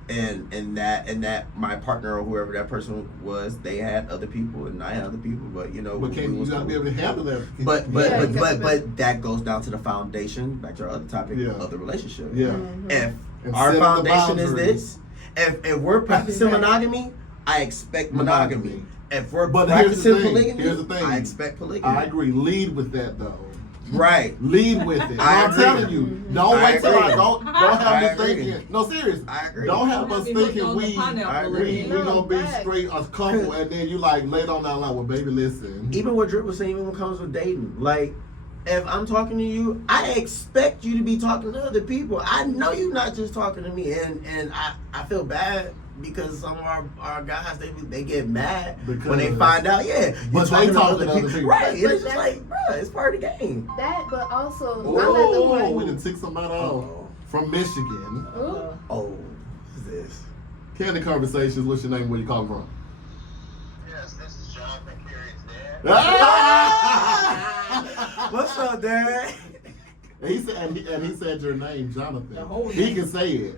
and that my partner or whoever that person was, they had other people and I had other people, but you know. But you gotta be able to handle that. But that goes down to the foundation. Back to our other topic of the relationship. Yeah. If And our setting the foundation is boundaries. this, if we're practicing monogamy, I expect monogamy. If we're But practicing here's polygamy, the thing. I expect polygamy. I agree. Lead with that though. Right. Lead with it. I I'm agree. telling you. Don't I wait till agree. don't I have me agree. thinking. No, serious. I agree. Don't have Don't us be hooked thinking on the pineapple we again. gonna be facts. straight a couple, and then you like laid on that line. Well, baby, listen. Even what Drip was saying, even when it comes with dating, like, if I'm talking to you, I expect you to be talking to other people. I know you're not just talking to me, and I feel bad because some of our guys they get mad when they find out, But they talking to other people. Right? But It's just like, bro, it's part of the game. That, but also, I'm not the Oh, we one. done took somebody off from Michigan. Ooh. Oh, what's this? Candid Conversations. What's your name? Where you calling from? Yes, this is Jonathan Carey's dad. What's up, Dad? And he said, and he said your name, Jonathan. The whole He name. can say it.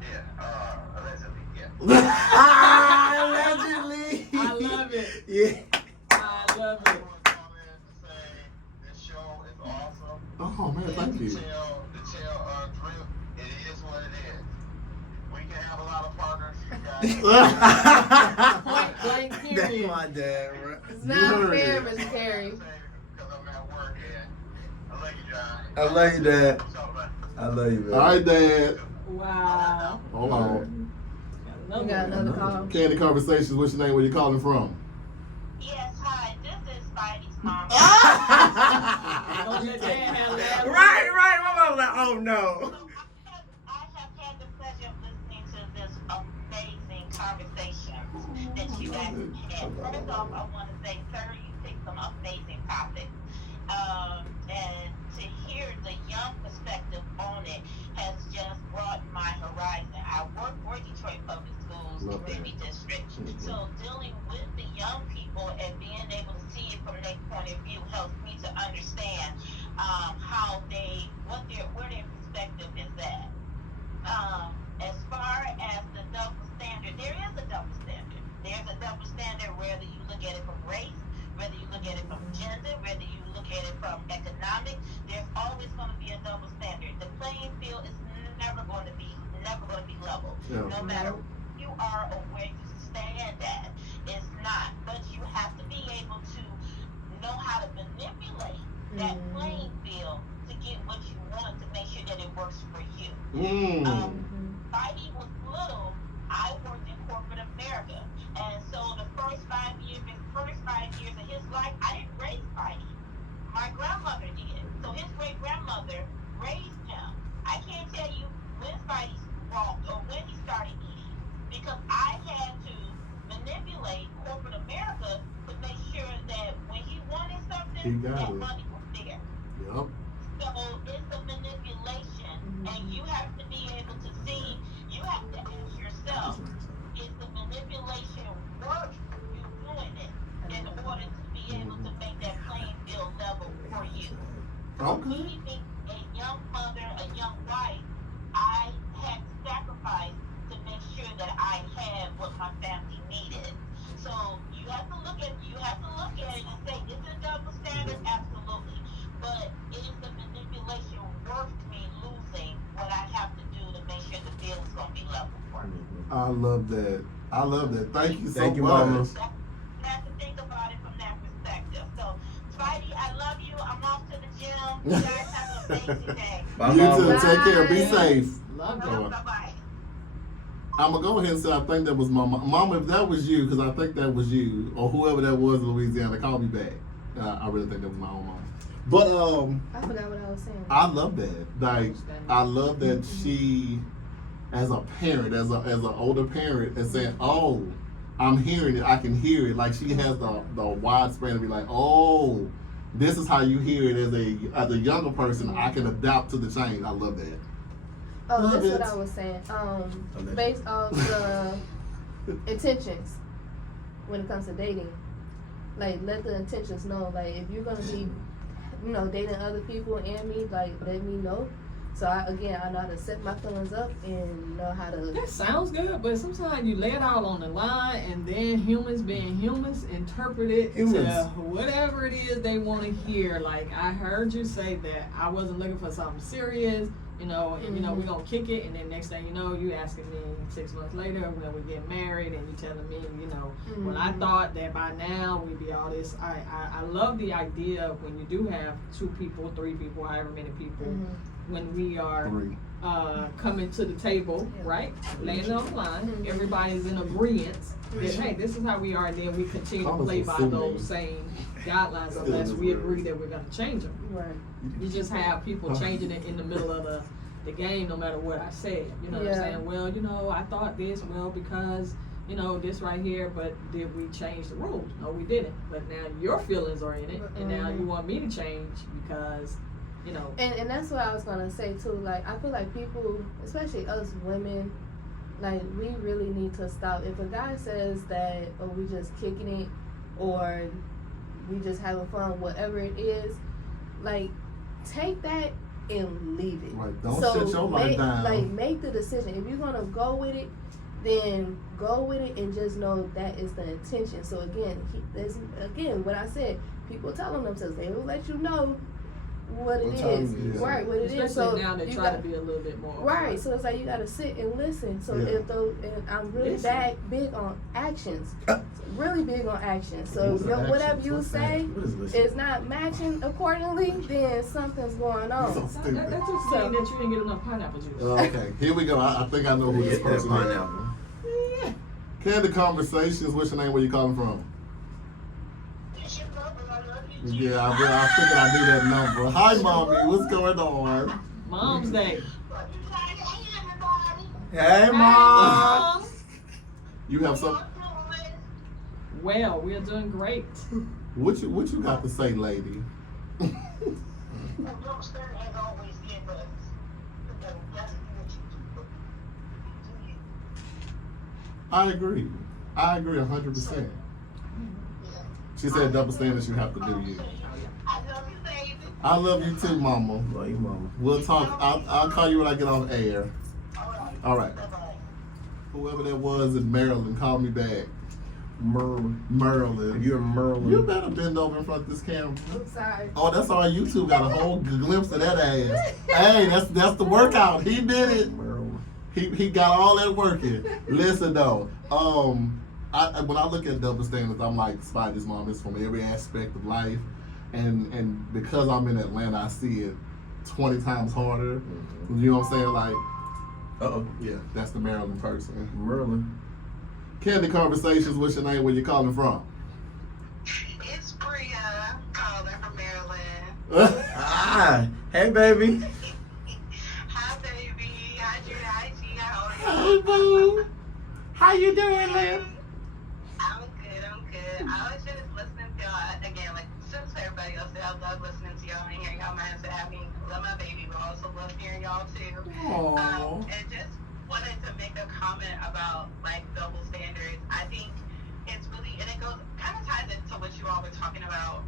Yeah, allegedly, yeah. Allegedly. I love it. Yeah. I love it. This show is awesome. Oh man, thank you. To tell Drip, it is what it is. We can have a lot of partners. You guys. Point blank That's period. my dad, bro. It's You not heard fair, it. Mr. Carey. Because I'm at work and I love you, John. I love you, Dad. What's up, man? I love you, man. All right, Dad. Wow. Hold on. We got another call. Candid Conversations. What's your name? Where you calling from? Yes, hi. This is Spidey's mom. Don't let Dad have that. Right. My mom was like, oh no. I have had the pleasure of listening to this amazing conversation that you guys have had. First off, I want to say, sir, you picked some amazing topics. And to hear the young perspective on it has just broadened my horizon. I work for Detroit Public Schools, Love that. community district. So dealing with the young people and being able to see it from their point of view helps me to understand where their perspective is at. As far as the double standard, there is a double standard. There's a double standard whether you look at it from race, whether you look at it from gender, whether you look at it from economic. There's always going to be a double standard. The playing field is never going to be level. Yeah. No matter who you are or where you stand at, it's not. But you have to be able to know how to manipulate that playing field to get what you want to make sure that it works for you. Spidey was little, I worked in corporate America. And so the first 5 years of his life, I didn't raise Spidey. My grandmother did. So his great-grandmother raised him. I can't tell you when Spidey walked or when he started eating because I had to manipulate corporate America to make sure that when he wanted something, He got that it. money was there. Yep. So it's a manipulation, and you have to be able to see, you have to ask yourself, is the manipulation worth you doing it in order to be able to make that playing field level for you? Okay. Me being a young mother, a young wife, I had to sacrifice to make sure that I had what my family needed. So you have to look at it and say, is it a double standard? Absolutely. But is the manipulation worth me losing what I have to do to make sure the field is going to be level for me? I love that. Thank you so Thank you, much. Mama. You have to think about it from that perspective. So, Spidey, I love you. I'm off to the gym. You guys have an amazing day. Bye, You Mama. too. Take care. Be Bye. safe. Love it. Bye-bye. I'm gonna go ahead and say I think that was my mama. If that was you, because I think that was you or whoever that was in Louisiana, call me back. I really think that was my own mama. But I forgot what I was saying. I love that. Like I love that she, as a parent, as an older parent, is saying, "Oh, I'm hearing it. I can hear it." Like she has the widespread to be like, "Oh, this is how you hear it as a younger person. I can adapt to the change. I love that. Oh, Love that's it. what I was saying. Based off the intentions when it comes to dating, like let the intentions know. Like if you're gonna be, dating other people and me, like let me know. So I know how to set my feelings up and know how to. That sounds good, but sometimes you lay it out on the line, and then humans being humans interpret it to whatever it is they want to hear. Like I heard you say that I wasn't looking for something serious, and we're gonna kick it, and then next thing you know, you asking me 6 months later when we get married, and you telling me, when I thought that by now we'd be all this. I love the idea of when you do have 2 people, 3 people, however many people. When we are coming to the table, right? Laying it on the line, everybody's in agreement that, hey, this is how we are, and then we continue to play by those same guidelines unless we agree that we're going to change them. Right. You just have people changing it in the middle of the game no matter what I said. You know what I'm saying? Well, I thought this, because, this right here, but did we change the rules? No, we didn't. But now your feelings are in it, and now you want me to change because... And that's what I was gonna say too. Like I feel like people, especially us women, like we really need to stop. If a guy says that, or we just kicking it, or we just having fun, whatever it is, like take that and leave it. Right. Don't shut your life down. Like make the decision. If you're gonna go with it, then go with it and just know that is the intention. So again, what I said, people telling themselves they will let you know what it is, right? What it is. So now they try to be a little bit more right. So it's like you gotta sit and listen. So and I'm really big on actions, really big on actions. So whatever you say is not matching accordingly, then something's going on. That's just saying that you didn't get enough pineapple juice. Okay, here we go. I think I know who this person is. Candid Conversations. What's your name? Where you calling from? Yeah, I figured I knew that number. Hi, Mommy. What's going on? Mom's Day. Hey, Mom. You have some. Well, we're doing great. What you got to say, lady? I agree 100%. She said double standards you have to do you. I love you, baby. I love you too, Mama. Love you, Mama. We'll talk. I'll call you when I get off air. All right. Bye-bye. Whoever that was in Maryland, call me back. Maryland. You're Merlin. You better bend over in front of this camera. I'm sorry. Oh, that's all right. YouTube got a whole glimpse of that ass. Hey, that's the workout. He did it. Merlin. He got all that working. Listen though, when I look at double standards, I'm like Spidey's mom. It's from every aspect of life, and because I'm in Atlanta, I see it 20 times harder. You know what I'm saying? Like, yeah, that's the Maryland person. Merlin. Candid Conversations. What's your name? Where you calling from? It's Bria, calling from Maryland. Hey, baby. Hi, baby. Hi, Judy. Hi, Tia. How Hey, are you? boo. How you doing, Lynn? I'm good. I was just listening to y'all again, like since everybody else said, I love listening to y'all and hearing y'all mindset. I mean, love my baby, but I also love hearing y'all too. And just wanted to make a comment about like double standards. I think it's really, and it goes kind of ties into what you all were talking about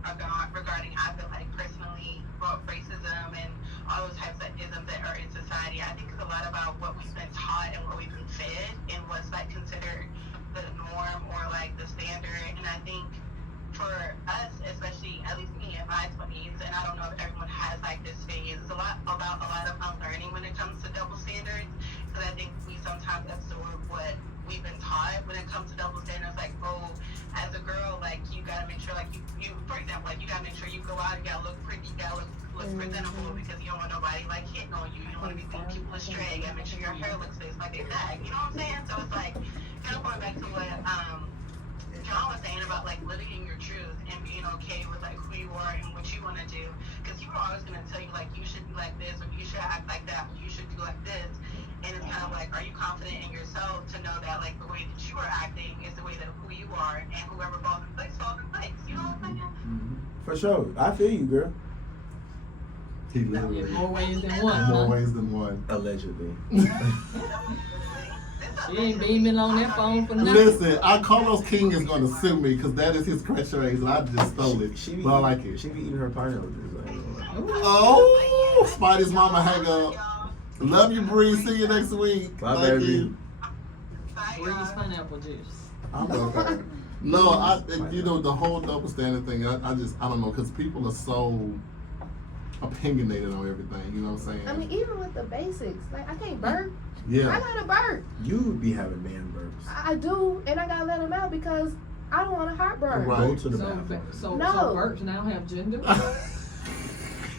regarding, I feel like personally, racism and all those types of isms that are in society. I think it's a lot about what we've been taught and what we've been fed and what's like considered the norm or like the standard. And I think for us, especially at least me in my 20s, and I don't know if everyone has like this phase, it's a lot about a lot of unlearning when it comes to double standards. Because I think we sometimes absorb what we've been taught when it comes to double standards. Like, oh, as a girl, like you gotta make sure, like you for example, like you gotta make sure you go out, you gotta look pretty, you gotta look presentable because you don't want nobody like hitting on you. You don't want to be thinking people astray. You gotta make sure your hair looks this like they bag. You know what I'm saying? So it's like kind of going back to what John was saying about like living in your truth and being okay with like who you are and what you want to do. Because people are always gonna tell you like you should be like this or you should act like that or you should do like this. And it's kind of like, are you confident in yourself to know that like the way that you are acting is the way that who you are, and whoever falls in place falls in place. You know what I'm saying? For sure. I feel you, girl. He literally. In more ways than one. In more huh? ways than one. Allegedly. She ain't beaming on that phone for nothing. Listen, Carlos King is going to sue me because that is his catchphrase and I just stole it. She be But I eating- like it. She be eating her pineapple juice. I ain't gonna lie. Oh, Spidey's mama hang up. Love you, Bree. See you next week. Bye, Thank baby. you. Breeze pineapple juice. I'm okay. No, you know, the whole double standard thing, I don't know, because people are so opinionated on everything, you know what I'm saying? I mean, even with the basics, like I can't burp. I yeah. gotta burp. You would be having man burps. I do, and I gotta let them out because I don't want a heartburn. Right. Go to the So, bathroom. so No. burps now have gender?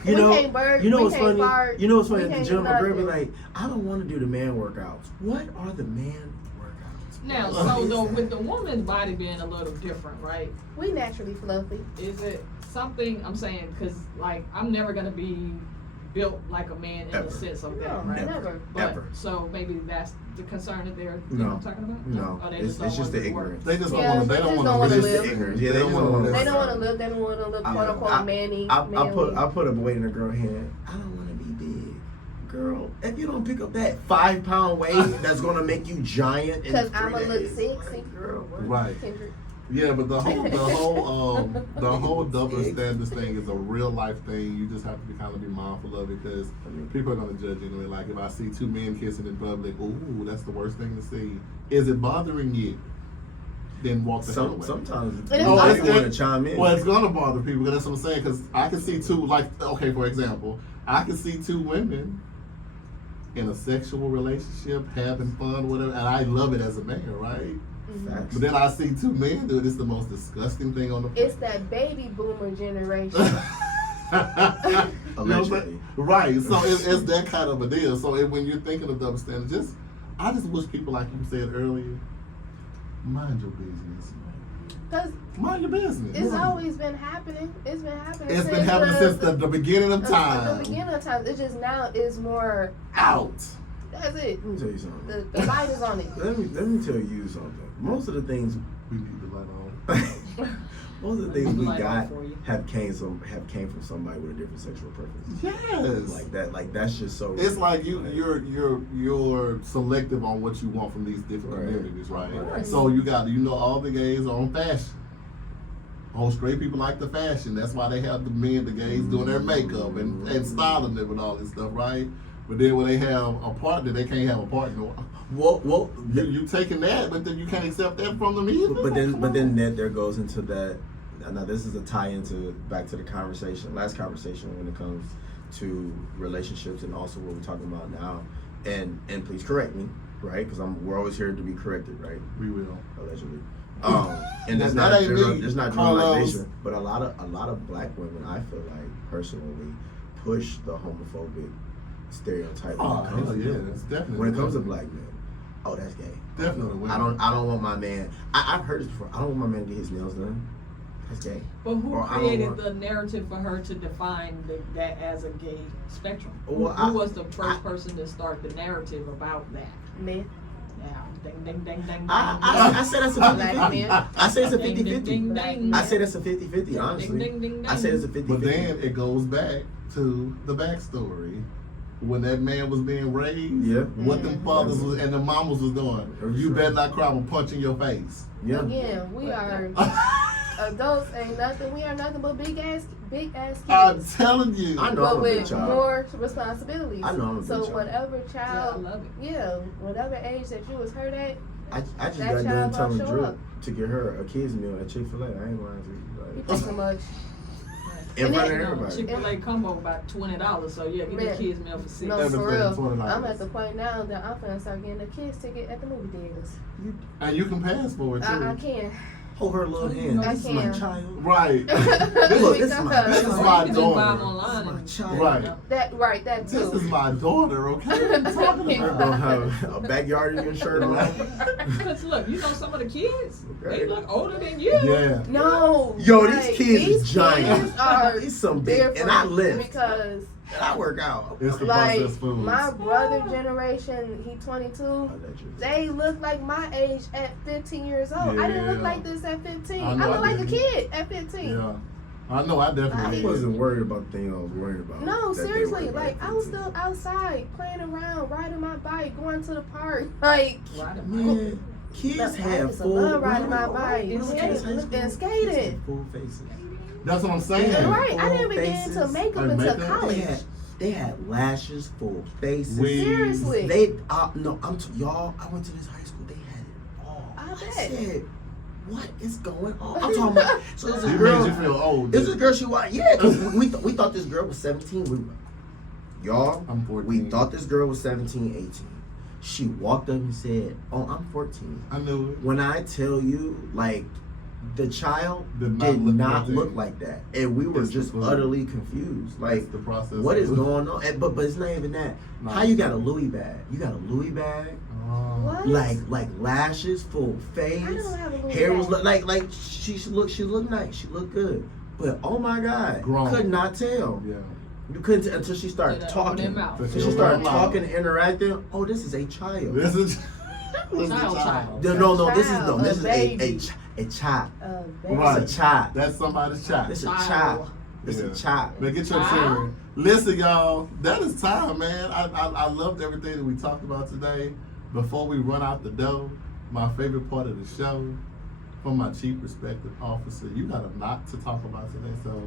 You We know, can't burp, you know we what's can't funny? fart, You know what's funny? we The can't gym, do my girl be nothing. like, I don't want to do the man workouts. What are the man workouts? Now, so though, with the woman's body being a little different, right? We naturally fluffy. Is it something I'm saying? Because like I'm never gonna be built like a man in Ever. the sense of No, that, right? never. But, Ever. So maybe that's the concern that they're you No. know, talking about. No, Oh, they it's don't just want the to work. ignorance. They just Yeah, don't want to, they they don't just want don't to wanna It's live. just live. the ignorance. Yeah, they just don't want to They live. don't want to live. They don't want to look I- quote unquote I- manly. I put a weight in a girl's hand. I don't want to be big. Girl, if you don't pick up that 5-pound weight that's gonna make you giant in Because 3 I'ma look days. sexy. Girl, what? Right. Kendrick. Yeah, but the whole double standards thing is a real life thing. You just have to kind of be mindful of it because people are gonna judge anyway. Like if I see 2 men kissing in public, ooh, that's the worst thing to see. Is it bothering you? Then walk the hell away. Sometimes It is you awesome. want to chime in. Well, it's gonna bother people. That's what I'm saying. Because I can see 2, like, okay, for example, I can see 2 women in a sexual relationship, having fun, whatever, and I love it as a man, right? Facts. But then I see 2 men do it. It's the most disgusting thing on the planet. It's that baby boomer generation. You know what I'm Allegedly. saying? Right. So it's that kind of a deal. So when you're thinking of double standards, I just wish people, like you said earlier, mind your business. Because Mind your business. it's always been happening. It's been happening. It's been happening since the beginning of The time. beginning of time. It's just now is more Out. That's it. Let me tell you something. The light is on it. Let me tell you something. Most of the things We need the light on. most of the things we Light on got for you. have came from somebody with a different sexual preference. Yes. Like that. Like that's just so. It's like you're selective on what you want from these different Right. communities, right? Right. So you know all the gays are on fashion. All straight people like the fashion. That's why they have the gays doing their makeup and styling them and all this stuff, right? But then when they have a partner, they can't have a partner. Well, You taking that, but then you can't accept that from them either. but then that there goes into that. Now this is a tie into back to the last conversation when it comes to relationships and also what we're talking about now. And please correct me, right? Because we're always here to be corrected, right? We will. Allegedly. And That it's not ain't me, it's not Carlos. generalization, but a lot of black women, I feel like personally, push the homophobic stereotype Oh, when it comes hell to yeah, men. it's definitely When it comes to women. black men. Oh, that's gay. Definitely women. I don't want my man. I've heard this before. I don't want my man to get his nails done. That's gay. But who Or I don't created want- the narrative for her to define that as a gay spectrum? Well, who I- was the first person to start the narrative about that? Men. Now, ding, ding, ding, ding, ding. I say that's a Black 50-50. men. I say it's a Ding, ding, 50-50. ding, ding. I say that's a 50-50, Ding, honestly. ding, ding, I say it's a 50-50. But then it goes back to the backstory. When that man was being raised, Yeah. what them fathers was, and the mamas was doing. For You sure. better not cry, I'm gonna punch in your face. Yeah. Again, we are adults. Ain't nothing. We are nothing but big ass I'm kids. telling you. I know I'm But a big with child. more responsibilities. I know I'm a big So child. whatever Yeah, I child, love it. yeah, whatever age that you was hurt at, I just That got done child telling gonna show Drew up. to get her a kids meal at Chick-fil-A. I ain't lying to you you. play so much. In And front then- of everybody. Chick-fil-A combo about $20, so yeah, get the Man. kids meal for $6. No, Everything for real. $20. I'm at the point now that I'm finna start getting a kids ticket at the movie theaters. And you can pass for it too. I can. Hold her little hand. I This is my can. child. Right. Look, this is my- this is Or my you can just buy them daughter. online My and child. Right. That This too. is my daughter, okay? What are you talking Don't about? have a backyard in your shirt on. Because look, you know some of the kids, Okay. they look older than you. Yeah. No. Yo, these like, kids these is giant. kids are He's some big, different and I lift, because and I work out. It's the like processed foods. my brother generation, he 22. Allegedly. They look like my age at 15 years old. I didn't look Yeah. like this at 15. I I, know look I like a didn't. kid at 15. Yeah. I know, I definitely Like- I did. wasn't worried about the thing I was worried about. No, that they seriously, were like, I was still outside playing around, riding my bike, going to the park. Like, Man, kids Look, I have used to full. love riding my when bike, I was in skating, high school, and skating. kids had full faces. That's what I'm saying. Yeah. right, I didn't Full begin to faces. makeup Like until makeup? college. They had lashes, full faces. Wigs. Seriously. They, no, y'all. I went to this high school. They had it all. I bet. said, what is going on? I'm talking about. So there's It a made girl. you feel old. There's a girl. She was cause we thought this girl was 17. Y'all, I'm 14. we thought this girl was 17, 18. She walked up and said, "Oh, I'm 14." I knew it. When I tell you, like, the child Did did not not look look like like that, and we were It's the just food. utterly confused. Like, That's the process. what is of- going on? But it's not even that. No. How you got a Louis bag? You got a Louis bag, What? like lashes, full face. I don't have a Louis Hair was bag. like she looked nice. She looked good. But oh my God, Grown. could not tell. Yeah. You couldn't tell until she started Did that talking. open their mouth. Until she started talking, interacting. Oh, this is a child. This is. Child. No, this is Child, this a is baby. a child. Baby. Right. It's a child. That's somebody's child. It's a Child. child. It's Yeah. a child. Man, get your Child? children. Listen, y'all, that is time, man. I loved everything that we talked about today. Before we run out the door, my favorite part of the show, from my chief respected officer, you got a lot to talk about today. So,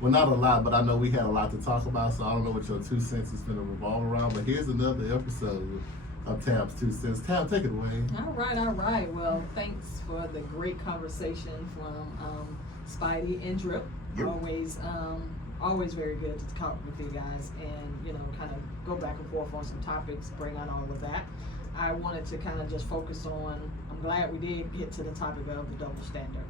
well, not a lot, but I know we had a lot to talk about. So I don't know what your 2 cents is going to revolve around. But here's another episode of Tab's 2 cents. Tab, take it away. All right. Well, thanks for the great conversation from Spidey and Drip. Yep. Always very good to talk with you guys and, kind of go back and forth on some topics, bring on all of that. I wanted to kind of just focus on, I'm glad we did get to the topic of the double standard.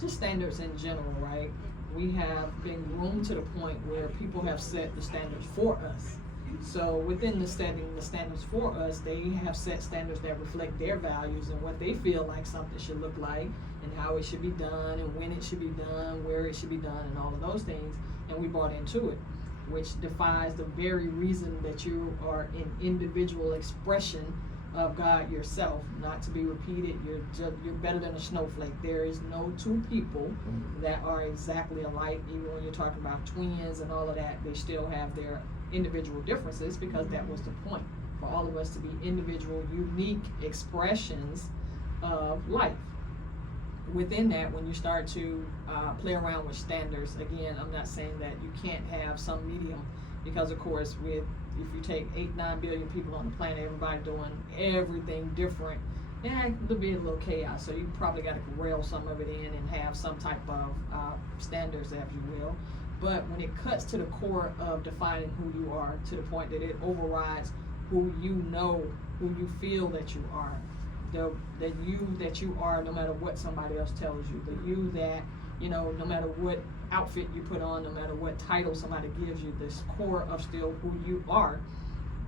Just standards in general, right? We have been groomed to the point where people have set the standards for us. So within the setting the standards for us, they have set standards that reflect their values and what they feel like something should look like and how it should be done and when it should be done, where it should be done and all of those things. And we bought into it, which defies the very reason that you are an individual expression of God yourself, not to be repeated. You're better than a snowflake. There is no two people that are exactly alike. Even when you're talking about twins and all of that, they still have their individual differences because that was the point, for all of us to be individual, unique expressions of life. Within that, when you start to play around with standards, again, I'm not saying that you can't have some medium, because of course, if you take 8-9 billion people on the planet, everybody doing everything different, there'll be a little chaos. So you probably got to rail some of it in and have some type of standards, if you will. But when it cuts to the core of defining who you are, to the point that it overrides who you know, who you feel that you are, that you are, no matter what somebody else tells you, the you that, no matter what outfit you put on, no matter what title somebody gives you, this core of still who you are,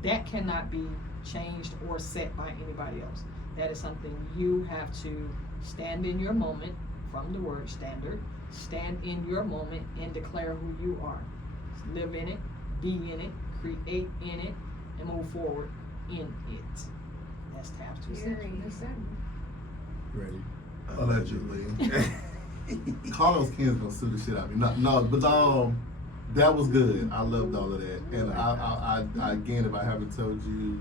that cannot be changed or set by anybody else. That is something you have to stand in your moment, from the word standard, stand in your moment and declare who you are. Live in it, be in it, create in it, and move forward in it. That's Tab's 2 cents. Ready? Allegedly. Carlos Ken's gonna sue the shit out of me. No, but that was good. I loved all of that. And I again, if I haven't told you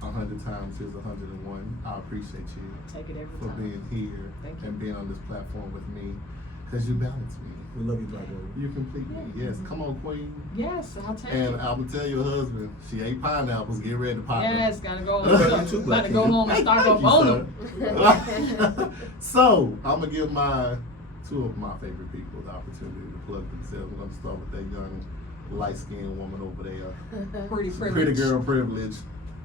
100 times, here's 101. I appreciate you Take it every for time. being here Thank you. and being on this platform with me, because you balance me. We love you, Black Boy. You complete me. Yes, come on, Queen. Yes, I'll take And it. I'm gonna tell your husband, she ate pineapples. Get ready to pop them. Yes, gotta go. You too, Gotta go home and stock Thank up you, on them. sir. So I'm gonna give two of my favorite people the opportunity to plug themselves. We're gonna start with that young, light-skinned woman over there. Pretty Pretty privileged. girl privilege.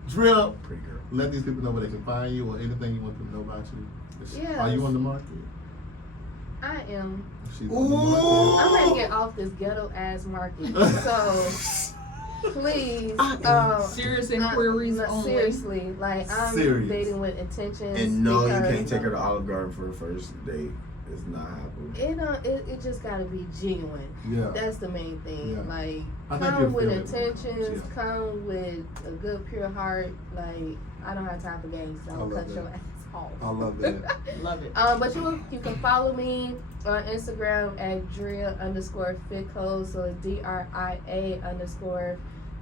Drip. Pretty girl. Let these people know where they can find you or anything you want them to know about you. Yes. Are you on the market? I am. She's on the market. I'm ready to get off this ghetto ass market. So please, Serious inquiries no, only. seriously, like I'm Serious. dating with intentions. And no, you because can't take her to Olive Garden for a first date. It's not happening. It just gotta be genuine. Yeah. That's the main thing. Yeah. Like, I think come you'll with feel it. intentions. Yeah. Come with a good, pure heart. Like, I don't have time for games. So I I'll love cut that. your ass off. I love that. Love it. But you can follow me on Instagram at Dria_fit code. So it's DRIA_fit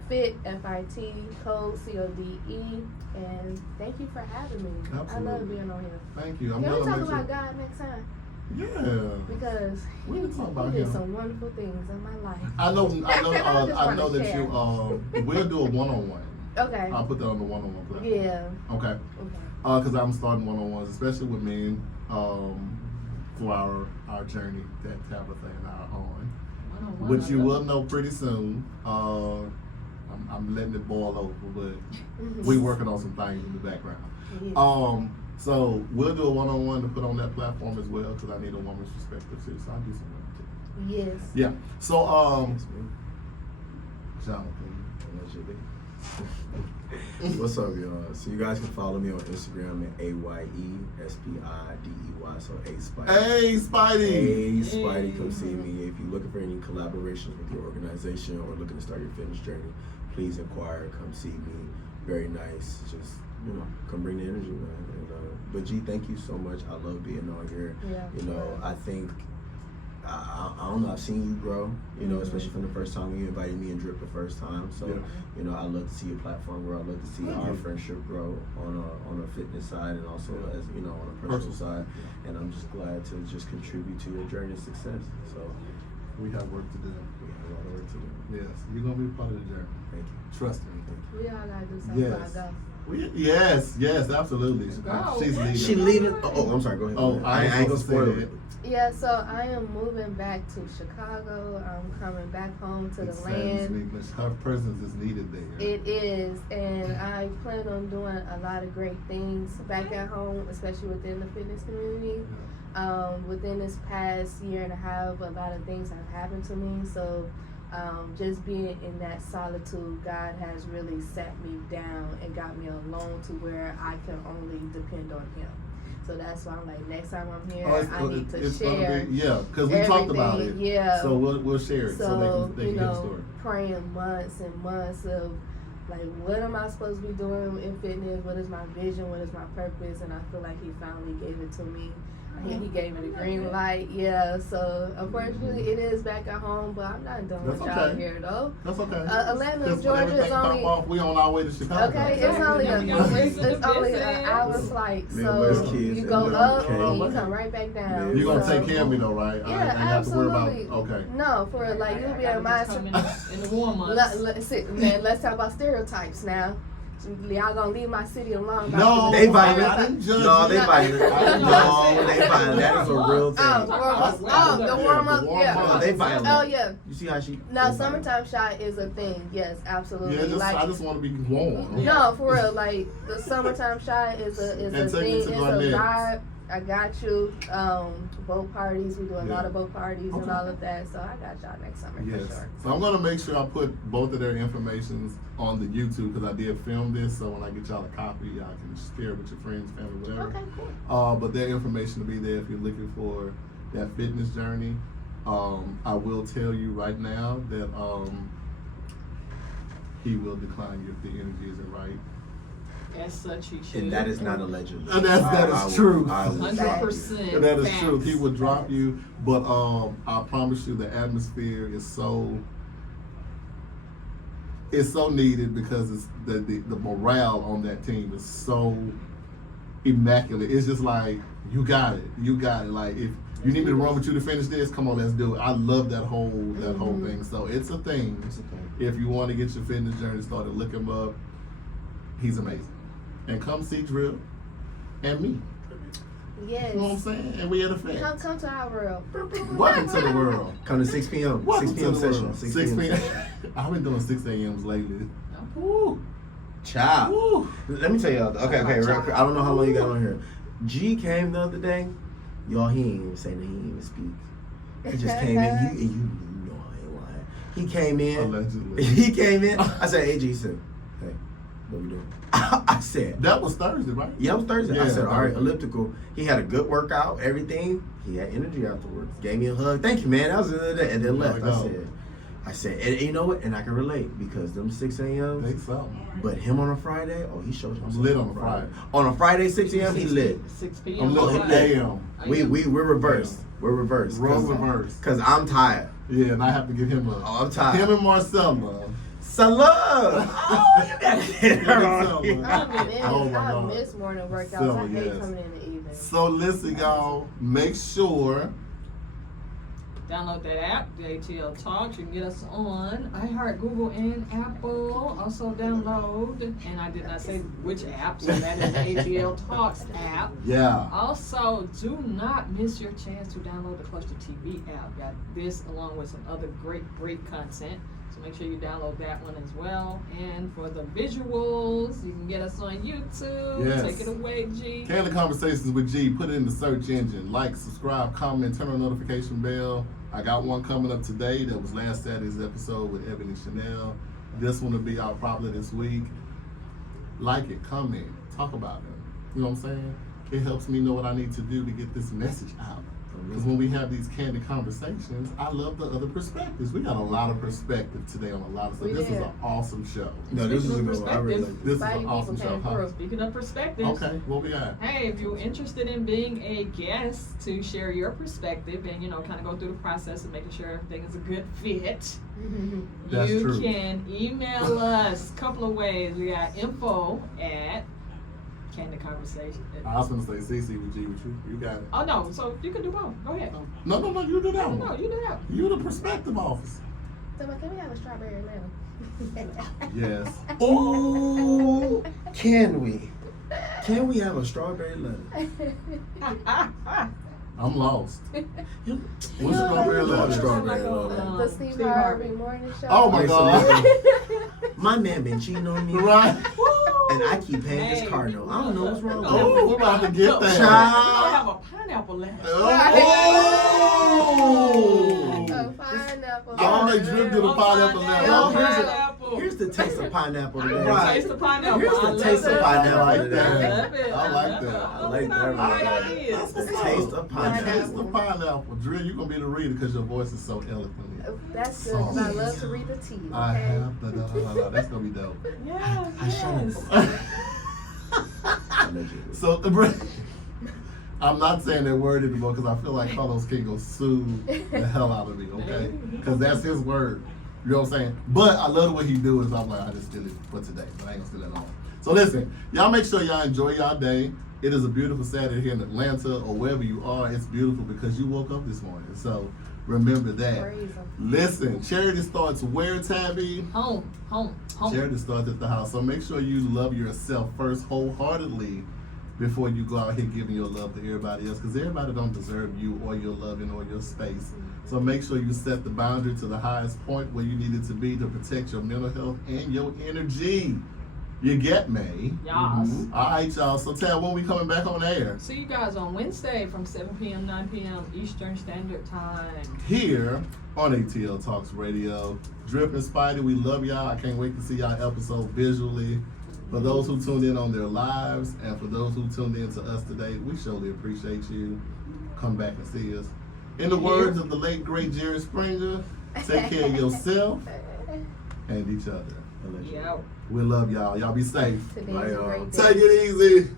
FIT code CODE. And thank you for having me. Absolutely. I love being on here. Thank you. Can we talk make about sure. God next time? Yeah. Because We can talk about he did him. some wonderful things in my life. I know just I know wanna that share. you we'll do a one-on-one. Okay. I'll put that on the one-on-one platform. Yeah. Okay. Okay. Because I'm starting one-on-ones, especially with men, for our journey that Tabitha and I are on. One-on-one, Which I you love will it. know pretty soon. I'm letting it boil over, but Mhm. we working on some things in the background. Yeah. So we'll do a one-on-one to put on that platform as well, because I need a woman's perspective too. So I'll do some women too. Yes. Yeah. So Yes, man. Jonathan. Allegedly. What's up, y'all? So you guys can follow me on Instagram at AYESPIDEY. So A Spidey. Hey, Spidey. Hey, Spidey, come see me. If you're looking for any collaborations with your organization or looking to start your fitness journey, please inquire. Come see me. Very nice. Just, come bring the energy, man. And, but G, thank you so much. I love being on here. Yeah. I think, I don't know, I've seen you grow, especially from the first time when you invited me and Drip the first time. So, Yeah. I love to see your platform grow. I love to see Thank our you. friendship grow on a fitness side and also as, on a personal side. And I'm just glad to just contribute to your journey of success. So We have work to do. we have a lot of work to do. Yes, you're gonna be part of the journey. Thank you. Trust me. We all gotta do something Yes. for our go. Yes, absolutely. Go. She's leaving. She leaving? Oh, I'm sorry. Go ahead. Oh, I ain't gonna spoil say it. Yeah, so I am moving back to Chicago. I'm coming back home to It the saddens me, land. but her presence is needed there. It is, and I plan on doing a lot of great things back at home, especially within the fitness community. Within this past year and a half, a lot of things have happened to me. So just being in that solitude, God has really sat me down and got me alone to where I can only depend on Him. So that's why I'm like, next time I'm here, I need to share. Because we talked about it. everything. Yeah. So we'll share it so they can hear the story. Praying months and months of like, what am I supposed to be doing in fitness? What is my vision? What is my purpose? And I feel like He finally gave it to me. He gave me the green light. Yeah. So unfortunately, it is back at home, but I'm not done with That's y'all okay. here though. That's okay. Atlanta, 'Cause when Georgia everything is pop only. off, we on our way to Chicago. Okay, it's only it's only an hour flight, Midwest so kids you and go little up kids. and you come right back down. You're gonna So- take care of me though, right? I Yeah, ain't have to worry absolutely. about. Okay. No, for like you'll be in my. in the warm months. Let's talk about stereotypes now. Y'all gonna leave my city alone. No, They I violent. didn't judge No, you. they violent. No, they violent. That is a real thing. The warm up. Yeah. No, they violent. Oh yeah. You see how she? No, they violent. summertime shot is a thing. Yes, absolutely. Yeah, like, I just want to be warm. no, for real. Like the summertime shot is a And thing. take me It's to a Garnett. vibe. I got you. Boat parties. We do a Yeah. lot of boat parties and Okay. all of that. So I got y'all next summer Yes. for sure. So I'm gonna make sure I put both of their informations on the YouTube because I did film this. So when I get y'all a copy, y'all can share it with your friends, family, whatever. Okay, cool. But their information will be there if you're looking for that fitness journey. I will tell you right now that he will decline you if the energy isn't right. As such, he should. And that is not allegedly. And that is true. 100%. And that is facts. true. He would drop you, but I promise you, the atmosphere is so. It's so needed because it's the morale on that team is so immaculate. It's just like you got it. Like if you need me to run with you to finish this, come on, let's do it. I love that whole thing. So it's a thing. If you want to get your fitness journey started, look him up. He's amazing. And come see Drill and me. Yes. You know what I'm saying? And we at a fair. Come to our world. Welcome to the world. Come to 6 p.m. Welcome 6 to p.m. the session. world. 6 6 p.m. p.m. session. I've been doing 6 a.m.s lately. Woo. Child. Woo. Let me tell y'all. Okay, real quick. I don't know how long you got on here. G came the other day. Y'all, he ain't even saying that. He ain't even speak. He just came in. You know I ain't lying. He came in. Allegedly. He came in. I said, hey, G, he said, hey, what we doing? I said, That was Thursday, right? yeah, it was Thursday. I Yeah, said, all right, Thursday. elliptical. He had a good workout, everything. He had energy afterwards. Gave me a hug. Thank you, man. That was the other day. And then left. There we I go. said, I said, and you know what? And I can relate because them 6 a.m. Think something. But him on a Friday, oh, he shows himself. I'm lit on a Friday. On a Friday, 6 a.m. he lit. 6 p.m. I'm lit on AM. We're reversed. We're reversed. Role reverse. Cause I'm tired. Yeah, and I have to give him a. Oh, I'm tired. Him and Marcella. Salud. Oh, you got to get her on here. Oh my I God. miss morning workouts. So, I hate yes. coming in the evening. So listen, y'all. Make sure. Download that app, the ATL Talks. You can get us on iHeart, Google, and Apple. Also download, and I did not say which app, so that is the ATL Talks app. Yeah. Also, do not miss your chance to download the Cluster TV app. Got this along with some other great content. So make sure you download that one as well. And for the visuals, you can get us on YouTube. Yes. Take it away, G. Candid Conversations with G. Put it in the search engine. Like, subscribe, comment, turn on the notification bell. I got one coming up today. That was last Saturday's episode with Ebony Chanel. This one will be out probably this week. Like it, comment, talk about it. You know what I'm saying? It helps me know what I need to do to get this message out. Because when we have these candid conversations, I love the other perspectives. We got a lot of perspective today on a lot of stuff. We This is did. an awesome show. No, this is a good one. I really like Perspective. This is Spidey an people awesome show. came Huh? through. Speaking of perspectives. Okay, what we got? Hey, if you're interested in being a guest to share your perspective and, kind of go through the process of making sure everything is a good fit, That's you true. can email us a couple of ways. We got info at Candid Conversation. I was going to say CC with G with you. You got it. Oh, no, so you can do both. Go ahead. No, you do that No, one. you do that. You the perspective officer. So, can we have a strawberry now? Yes. Oh, can we? Can we have a strawberry letter? I'm lost. What's Yeah. strawberry Love letter? strawberry letter. The Steve Harvey morning show. Oh my Okay, so God. My man been cheating on me, Right. and I keep paying his Hey, car note. I don't know what's wrong with Oh, him. we're about to get We're that. gonna Child. have a pineapple letter. Oh. A pineapple. Y'all make Drip do the pineapple letter. Y'all, Pineapple. Here's the taste of pineapple today. Right. Taste the pineapple. Here's the I love taste of it. pineapple I like today. that. Love it. I like love that. it. I like that Great right there. ideas. The taste of pineapple. Taste the pineapple. Drill, you're going to be the reader because your voice is so eloquent. That's good, 'cause I love to read the tea. Okay? I have the no. That's going to be dope. Yes, I shouldn't. yes. So, I'm not saying that word anymore because I feel like Carlos King will sue the hell out of me, okay? Because that's his word. You know what I'm saying? But I love the way he do it. So I'm like, I just did it for today, but I ain't gonna steal that long. So listen, y'all make sure y'all enjoy y'all day. It is a beautiful Saturday here in Atlanta or wherever you are. It's beautiful because you woke up this morning. So remember that. Praise him. Listen, charity starts where, Tabby? Home. Charity starts at the house. So make sure you love yourself first wholeheartedly before you go out here giving your love to everybody else, because everybody don't deserve you or your loving or your space. So make sure you set the boundary to the highest point where you need it to be to protect your mental health and your energy. You get me? Yes. All right, y'all. So Tab, when we coming back on air? See you guys on Wednesday from 7 p.m., 9 p.m. Eastern Standard Time. Here on ATL Talks Radio. Drip and Spidey, we love y'all. I can't wait to see y'all episode visually. For those who tuned in on their lives and for those who tuned in to us today, we surely appreciate you. Come back and see us. In the words of the late, great Jerry Springer, take care of yourself and each other. Yeah. We love y'all. Y'all be safe. Today's Bye, a y'all. great day. Take it easy.